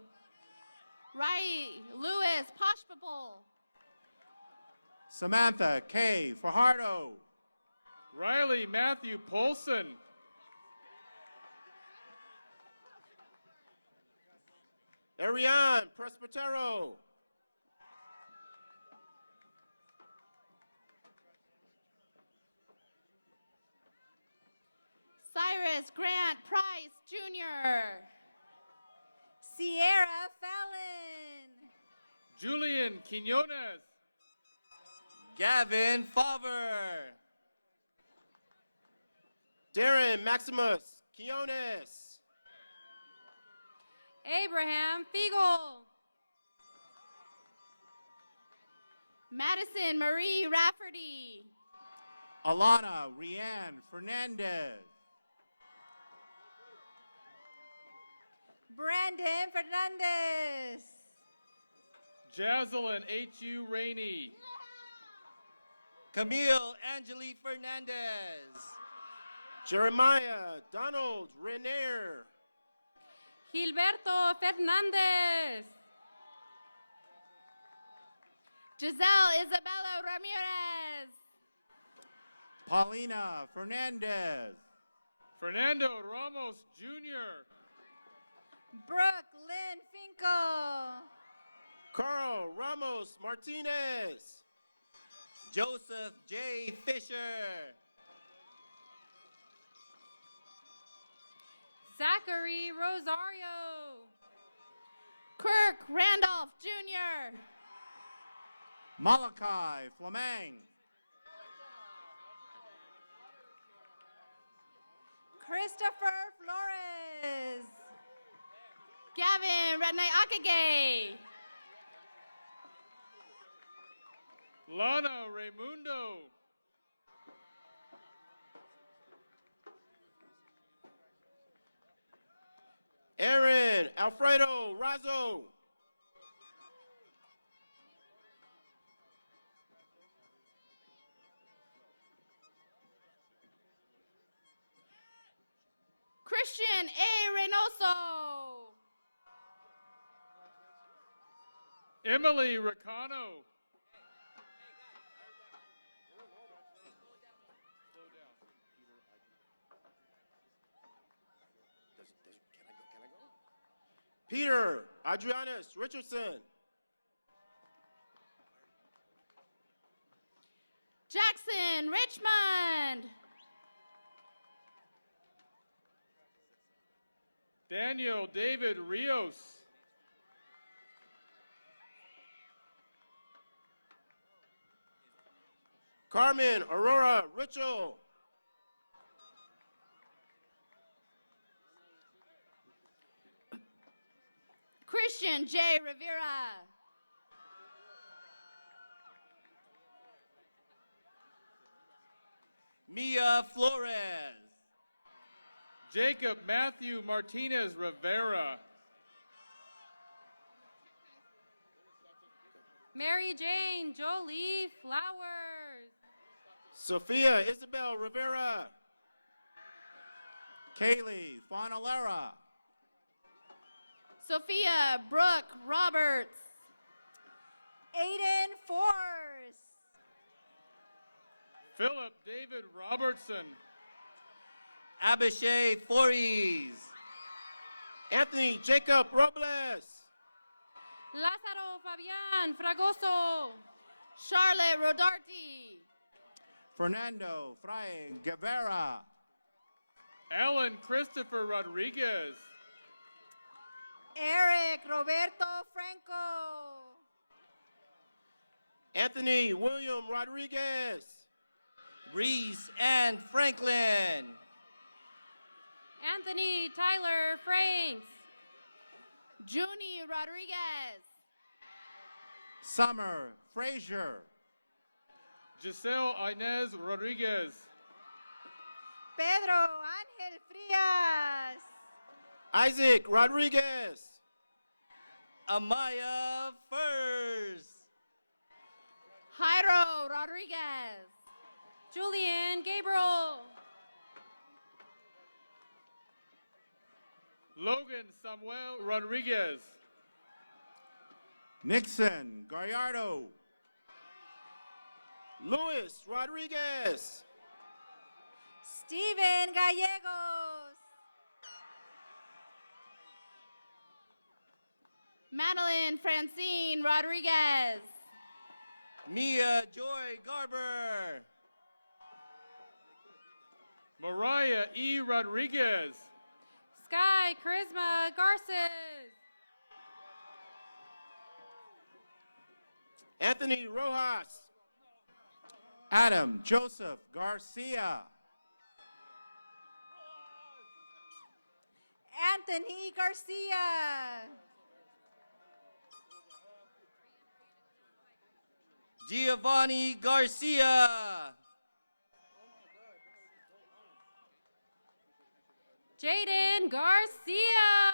Riley Lewis Poshpapol. Samantha K. Fajardo. Riley Matthew Polson. Ariane Presbytero. Cyrus Grant Price Jr. Sierra Fallon. Julian Quinones. Gavin Favre. Darren Maximus Quinones. Abraham Fiegel. Madison Marie Rafferty. Alana Rianne Fernandez. Brandon Fernandez. Jazelyn H.U. Rainey. Camille Angeli Fernandez. Jeremiah Donald Renier. Gilberto Fernandez. Giselle Isabella Ramirez. Paulina Fernandez. Fernando Ramos Jr. Brooke Lynn Finkel. Carl Ramos Martinez. Joseph J. Fisher. Zachary Rosario. Kirk Randolph Jr. Malachi Flamang. Christopher Flores. Gavin Redney Akage. Lana Raimundo. Aaron Alfredo Razo. Christian A. Reynoso. Emily Ricano. Peter Adrianus Richardson. Jackson Richmond. Daniel David Rios. Carmen Aurora Richel. Christian J. Rivera. Mia Flores. Jacob Matthew Martinez Rivera. Mary Jane Jolie Flowers. Sophia Isabel Rivera. Kaylee Fonalera. Sophia Brooke Roberts. Aiden Force. Philip David Robertson. Abishai Fories. Anthony Jacob Robles. Lázaro Fabián Fragoso. Charlotte Rodarty. Fernando Fray Guevara. Alan Christopher Rodriguez. Eric Roberto Franco. Anthony William Rodriguez. Reese Ann Franklin. Anthony Tyler Franks. Junie Rodriguez. Summer Frazier. Giselle Inez Rodriguez. Pedro Ángel Frias. Isaac Rodriguez. Amaya Furs. Jairo Rodriguez. Julian Gabriel. Logan Samuel Rodriguez. Nixon Gallardo. Luis Rodriguez. Steven Gallegos. Madeline Francine Rodriguez. Mia Joy Garber. Mariah E. Rodriguez. Sky Charisma Garces. Anthony Rojas. Adam Joseph Garcia. Anthony Garcia. Giovanni Garcia. Jaden Garcia.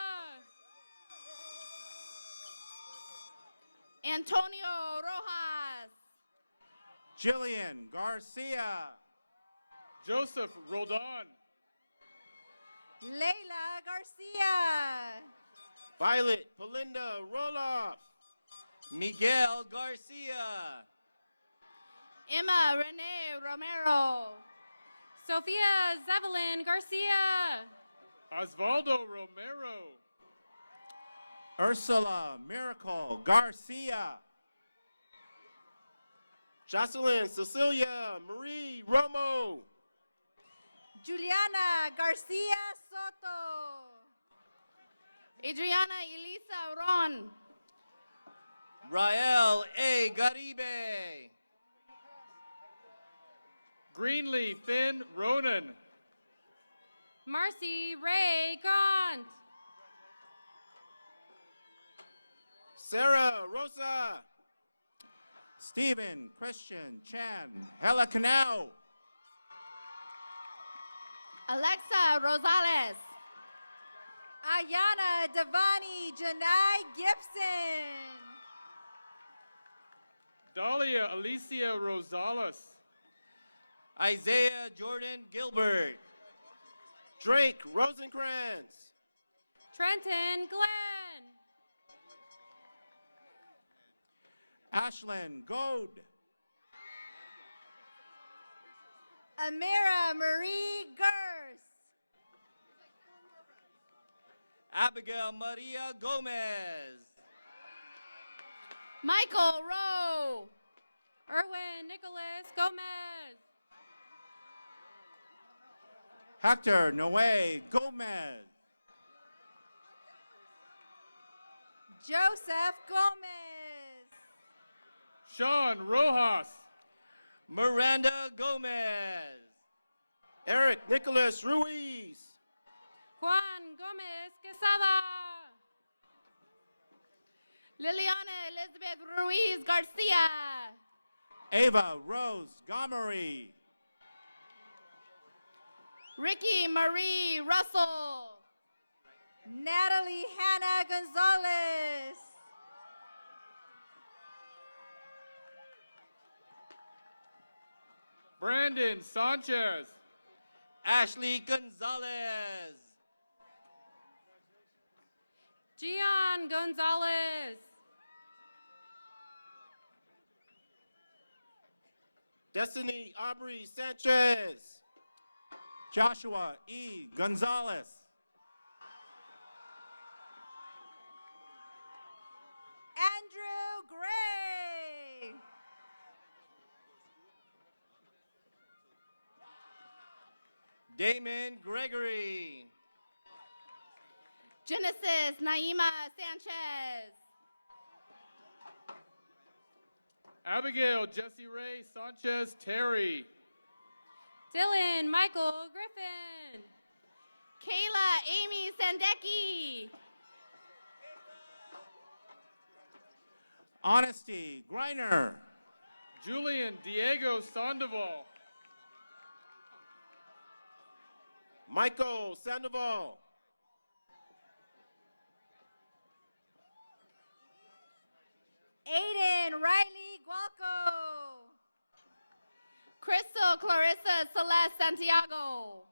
Antonio Rojas. Jillian Garcia. Joseph Roldan. Leila Garcia. Violet Belinda Roloff. Miguel Garcia. Emma Renee Romero. Sophia Zevelin Garcia. Osvaldo Romero. Ursula Miracle Garcia. Jocelyn Cecilia Marie Romo. Juliana Garcia Soto. Adriana Elisa Ron. Rael A. Garibe. Greenlee Finn Ronan. Marcy Ray Gaunt. Sarah Rosa. Stephen Christian Chan Helicanao. Alexa Rosales. Ayana Devani Janai Gibson. Dahlia Alicia Rosales. Isaiah Jordan Gilbert. Drake Rosencrantz. Trenton Glenn. Ashlyn Goad. Amira Marie Gers. Abigail Maria Gomez. Michael Rowe. Erwin Nicholas Gomez. Hector Noe Gomez. Joseph Gomez. Sean Rojas. Miranda Gomez. Eric Nicholas Ruiz. Juan Gomez Quesada. Liliana Elizabeth Ruiz Garcia. Ava Rose Gomery. Ricky Marie Russell. Natalie Hannah Gonzalez. Brandon Sanchez. Ashley Gonzalez. Gian Gonzalez. Destiny Aubrey Sanchez. Joshua E. Gonzalez. Andrew Gray. Damon Gregory. Genesis Naima Sanchez. Abigail Jessie Ray Sanchez Terry. Dylan Michael Griffin. Kayla Amy Sandecki. Honesty Griner. Julian Diego Sandoval. Michael Sandoval. Aiden Riley Gualco. Crystal Clarissa Celeste Santiago.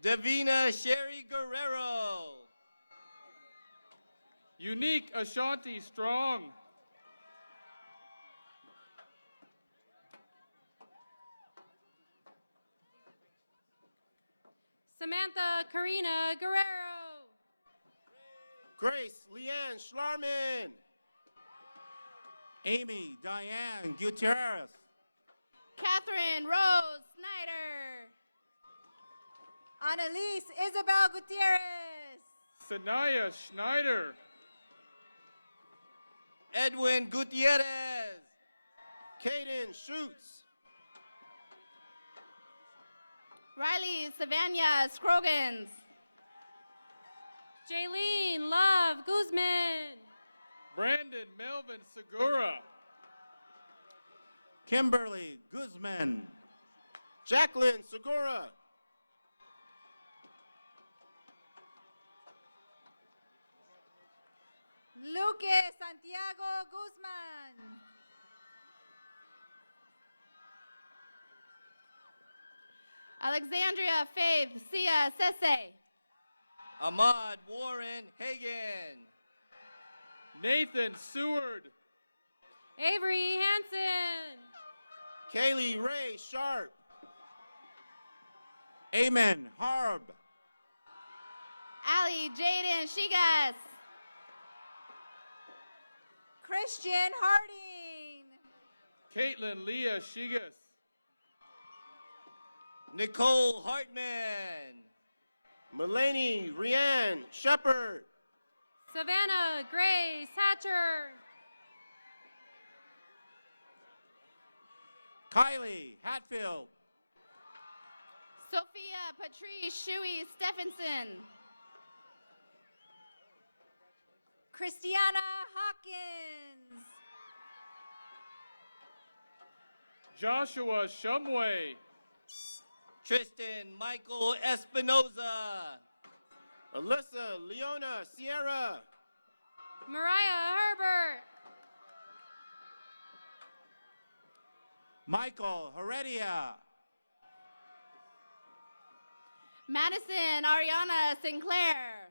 Davina Sherry Guerrero. Unique Ashanti Strong. Samantha Karina Guerrero. Grace Leanne Schlarman. Amy Diane Gutierrez. Catherine Rose Snyder. Annalise Isabel Gutierrez. Sanaya Schneider. Edwin Gutierrez. Caden Schutz. Riley Savannah Scroggins. Jaylene Love Guzman. Brandon Melvin Segura. Kimberly Guzman. Jacqueline Segura. Lucas Santiago Guzman. Alexandria Faith Sia Sese. Ahmad Warren Hagan. Nathan Seward. Avery Hansen. Kaylee Ray Sharp. Amen Harb. Ali Jaden Shigas. Christian Harding. Caitlin Leah Shigas. Nicole Hartman. Mulaney Rianne Shepard. Savannah Grace Hatcher. Kylie Hatfield. Sophia Patrice Shuey Stephenson. Christiana Hawkins. Joshua Shumway. Tristan Michael Espinoza. Alyssa Leona Sierra. Mariah Herbert. Michael Heredia. Madison Ariana Sinclair.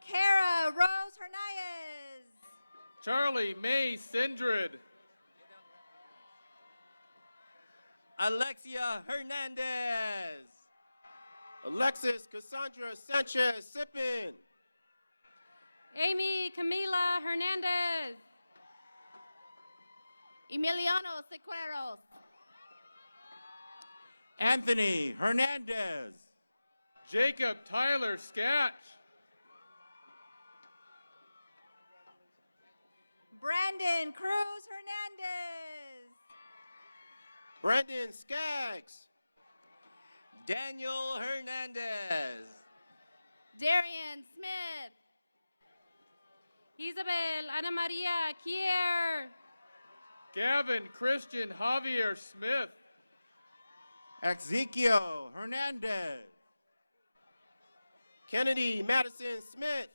Kara Rose Hernandez. Charlie May Sindred. Alexia Hernandez. Alexis Cassandra Sanchez Sippin. Amy Camila Hernandez. Emiliano Sequeros. Anthony Hernandez. Jacob Tyler Skatch. Brandon Cruz Hernandez. Brandon Skaggs. Daniel Hernandez. Darian Smith. Isabel Ana Maria Kier. Gavin Christian Javier Smith. Ezekiel Hernandez. Kennedy Madison Smith.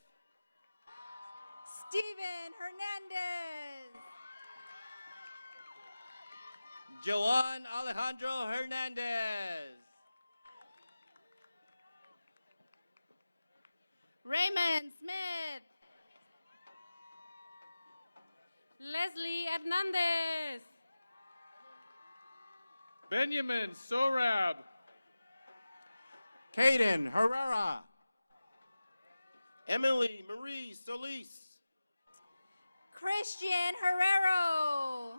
Steven Hernandez. Joan Alejandro Hernandez. Raymond Smith. Leslie Hernandez. Benjamin Sorab. Caden Herrera. Emily Marie Solis. Christian Herrero.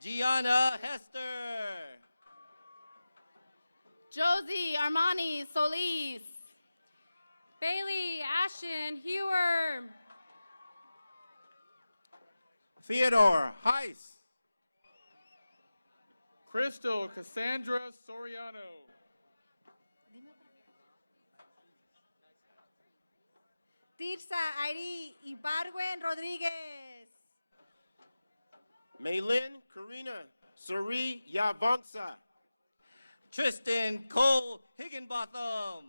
Gianna Hester. Josie Armani Solis. Bailey Ashton Hewer. Theodore Heiss. Crystal Cassandra Soriano. Tirsa Airi Ibargüen Rodriguez. Maylin Karina Suri Yavangsa. Tristan Cole Higginbotham.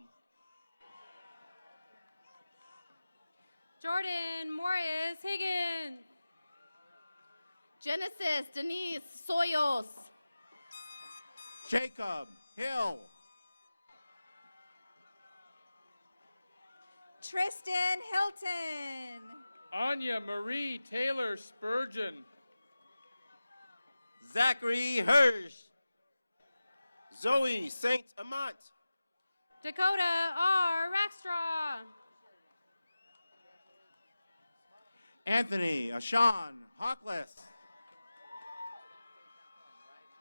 Jordan Morris Higgins. Genesis Denise Soyos. Jacob Hill. Tristan Hilton. Anya Marie Taylor Spurgeon. Zachary Hirsch. Zoe Saint Amant. Dakota R. Rackstraw. Anthony Ashawn Hawkless.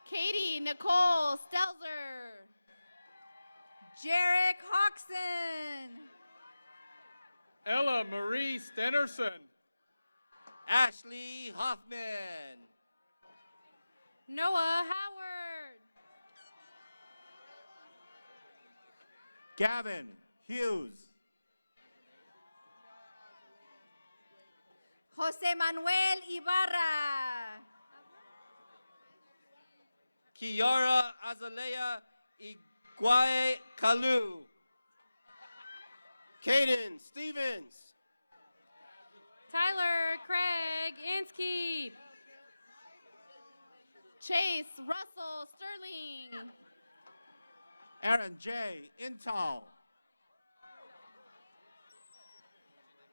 Katie Nicole Stelzer. Jarek Hawkson. Ella Marie Stenerson. Ashley Hoffman. Noah Howard. Gavin Hughes. Jose Manuel Ibarra. Kiara Azalea Iguae Kalu. Caden Stevens. Tyler Craig Anskeep. Chase Russell Sterling. Aaron J. Intal.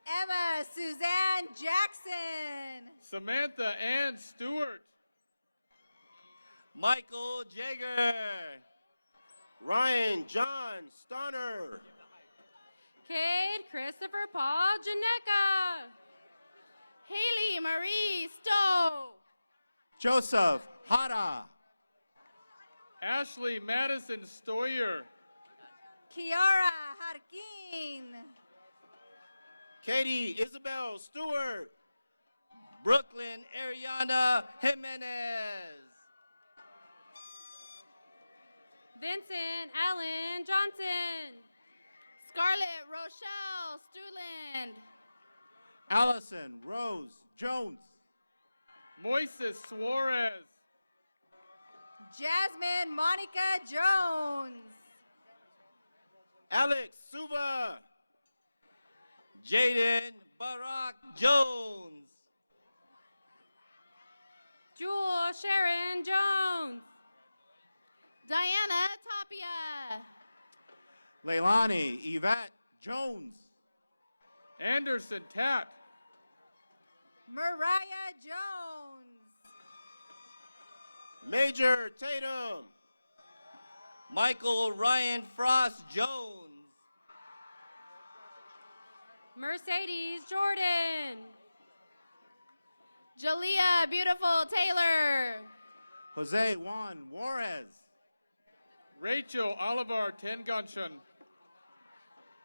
Emma Suzanne Jackson. Samantha Ann Stewart. Michael Jager. Ryan John Stonner. Cade Christopher Paul Janeca. Haley Marie Stowe. Joseph Hara. Ashley Madison Stoyer. Kiara Harkin. Katie Isabel Stewart. Brooklyn Ariana Jimenez. Vincent Allen Johnson. Scarlett Rochelle Stuland. Allison Rose Jones. Moises Suarez. Jasmine Monica Jones. Alex Suva. Jaden Barack Jones. Jewel Sharon Jones. Diana Tapia. Leilani Yvette Jones. Anderson Tat. Mariah Jones. Major Tatum. Michael Ryan Frost Jones. Mercedes Jordan. Jalea Beautiful Taylor. Jose Juan Juarez. Rachel Oliver Tenganshan.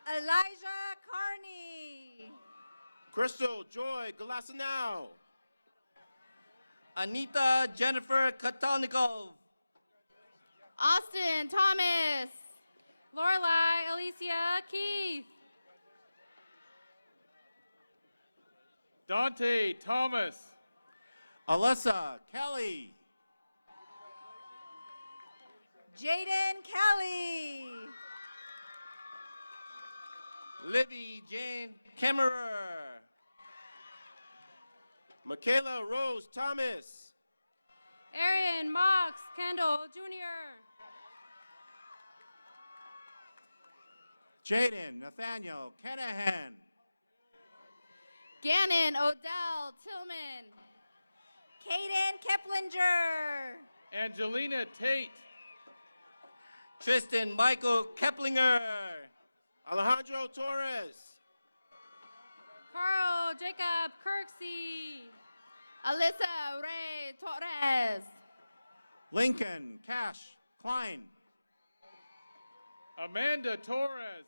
Elijah Carney. Crystal Joy Galasinao. Anita Jennifer Katalnikov. Austin Thomas. Lorelai Alicia Keith. Dante Thomas. Alyssa Kelly. Jaden Kelly. Libby Jane Kemmerer. Michaela Rose Thomas. Aaron Mox Kendall Jr. Jaden Nathaniel Kenahan. Gannon Odell Tillman. Kaden Keplinger. Angelina Tate. Tristan Michael Keplinger. Alejandro Torres. Carl Jacob Kirksey. Alyssa Ray Torres. Lincoln Cash Klein. Amanda Torres.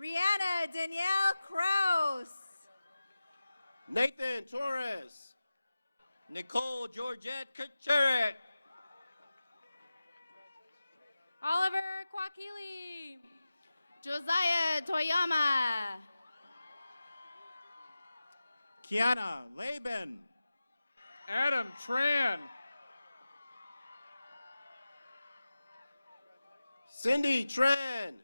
Rihanna Danielle Kraus. Nathan Torres. Nicole Georgette Kachurik. Oliver Kwakili. Josiah Toyama. Kiana Laban. Adam Tran. Cindy Tran.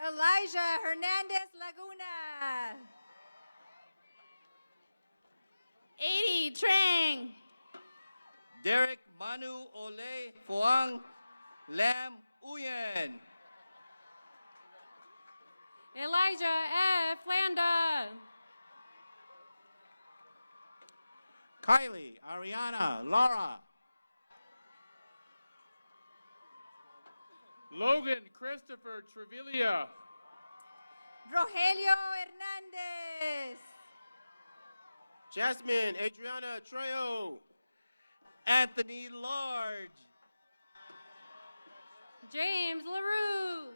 Elijah Hernandez Laguna. 80 Trang. Derek Manu Ole Foang Lam Uyen. Elijah F. Landa. Kylie Ariana Laura. Logan Christopher Trevilla. Rogelio Hernandez. Jasmine Adriana Trejo. Anthony Large. James LaRue.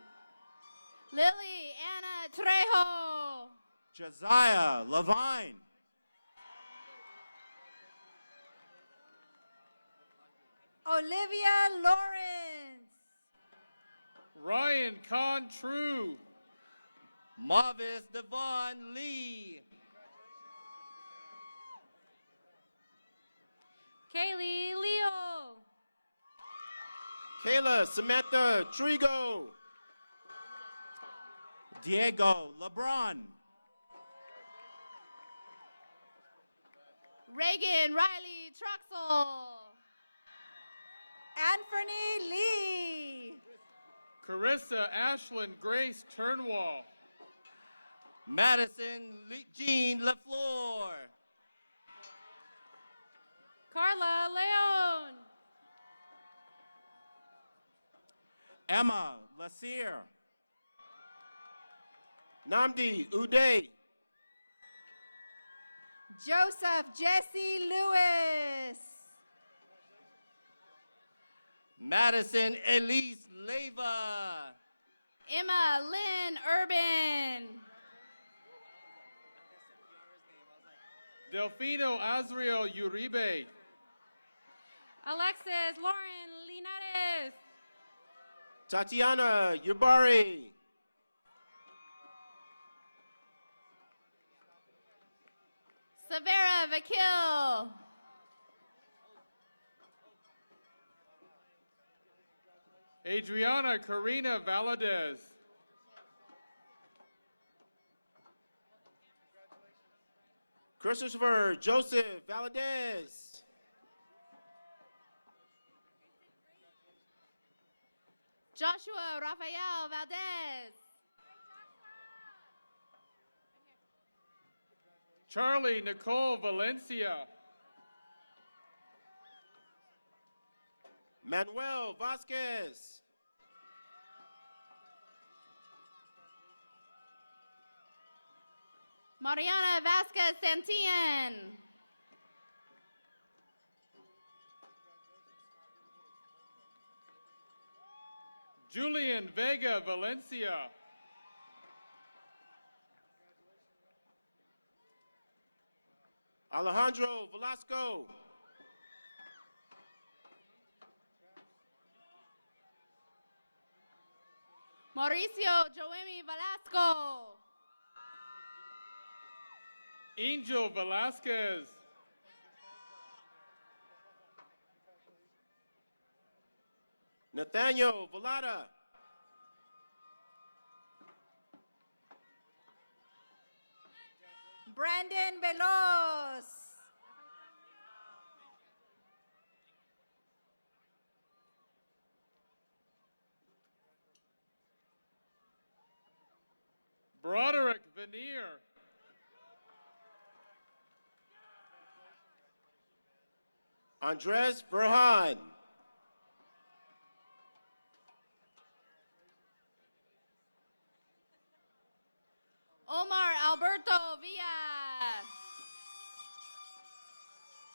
Lily Anna Trejo. Josiah Levine. Olivia Lawrence. Ryan Con True. Marvis Devon Lee. Kaylee Leo. Kayla Samantha Trigo. Diego LeBron. Reagan Riley Troxel. Anthony Lee. Carissa Ashlyn Grace Turnwall. Madison Jean LaFleur. Carla Leon. Emma Lassier. Namdi Uday. Joseph Jesse Lewis. Madison Elise Leva. Emma Lynn Urban. Delfino Azriel Uribe. Alexis Lauren Linares. Tatiana Yubari. Severa Vakil. Adriana Karina Valadez. Christopher Joseph Valadez. Joshua Rafael Valdez. Charlie Nicole Valencia. Manuel Vasquez. Mariana Vasquez Santillan. Julian Vega Valencia. Alejandro Velasco. Mauricio Joemi Velasco. Angel Velasquez. Nathaniel Velada. Brandon Veloz. Broderick Veneer. Andres Verhan. Omar Alberto Villa.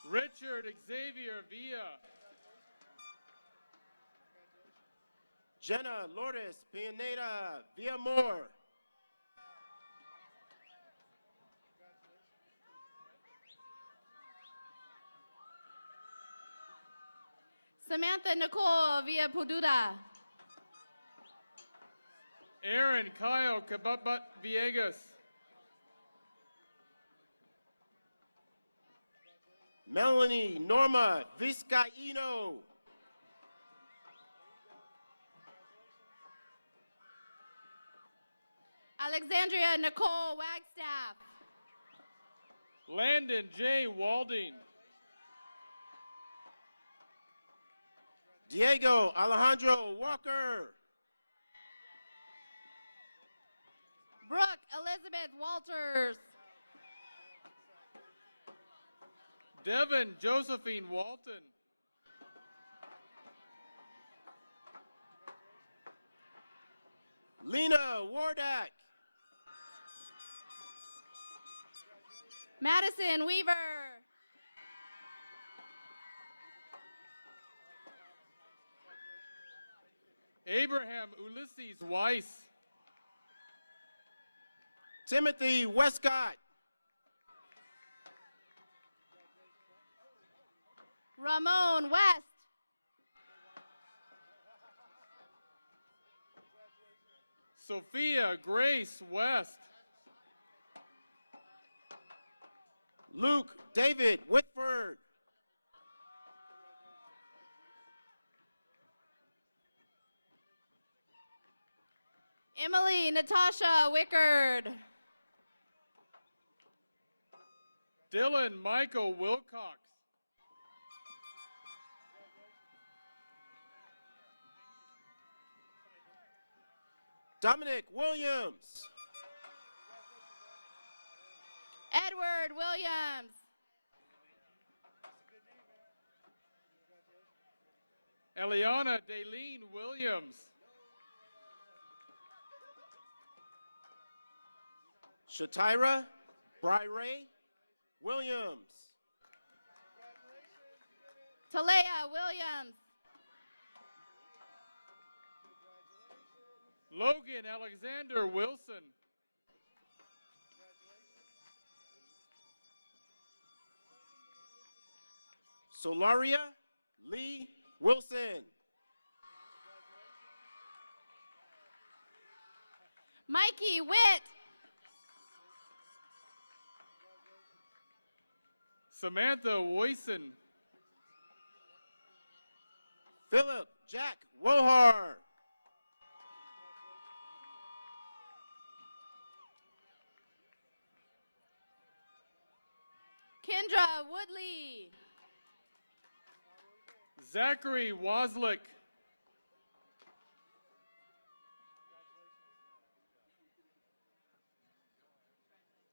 Richard Xavier Villa. Jenna Lourdes Pineda Villamor. Samantha Nicole Villa Pududa. Aaron Kyle Kababat Villegas. Melanie Norma Vizcaíno. Alexandria Nicole Wagstaff. Landon J. Walding. Diego Alejandro Walker. Brooke Elizabeth Walters. Devin Josephine Walton. Lena Wardak. Madison Weaver. Abraham Ulysses Weiss. Timothy Westcott. Ramon West. Sophia Grace West. Luke David Whitford. Emily Natasha Wickard. Dylan Michael Wilcox. Dominic Williams. Edward Williams. Eliana Daleen Williams. Shatira Bryray Williams. Talea Williams. Logan Alexander Wilson. Solaria Lee Wilson. Mikey Witt. Samantha Woyson. Philip Jack Wohar. Kendra Woodley. Zachary Waslick.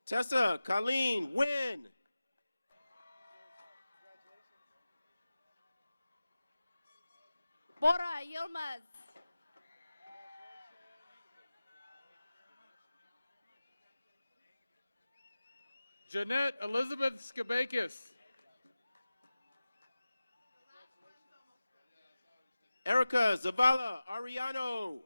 Tessa Colleen Wynn. Bora Yilmaz. Jeanette Elizabeth Skabakis. Erica Zavala Ariano.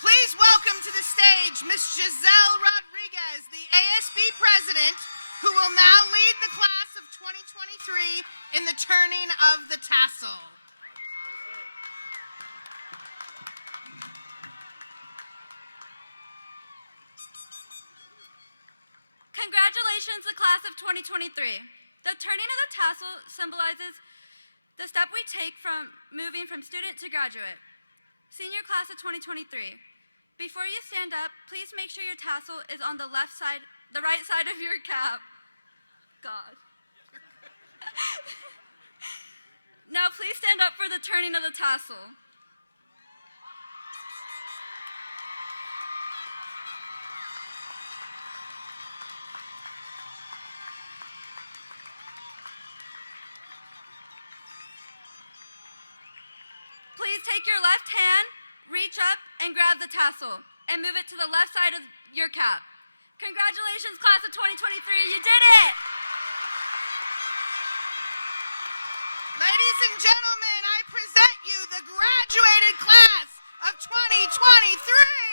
Please welcome to the stage Miss Giselle Rodriguez, the ASB president, who will now lead the class of 2023 in the turning of the tassel. Congratulations, the class of 2023. The turning of the tassel symbolizes the step we take from moving from student to graduate. Senior class of 2023, before you stand up, please make sure your tassel is on the right side of your cap. God. Now please stand up for the turning of the tassel. Please take your left hand, reach up, and grab the tassel, and move it to the left side of your cap. Congratulations, class of 2023, you did it! Ladies and gentlemen, I present you the graduated class of 2023.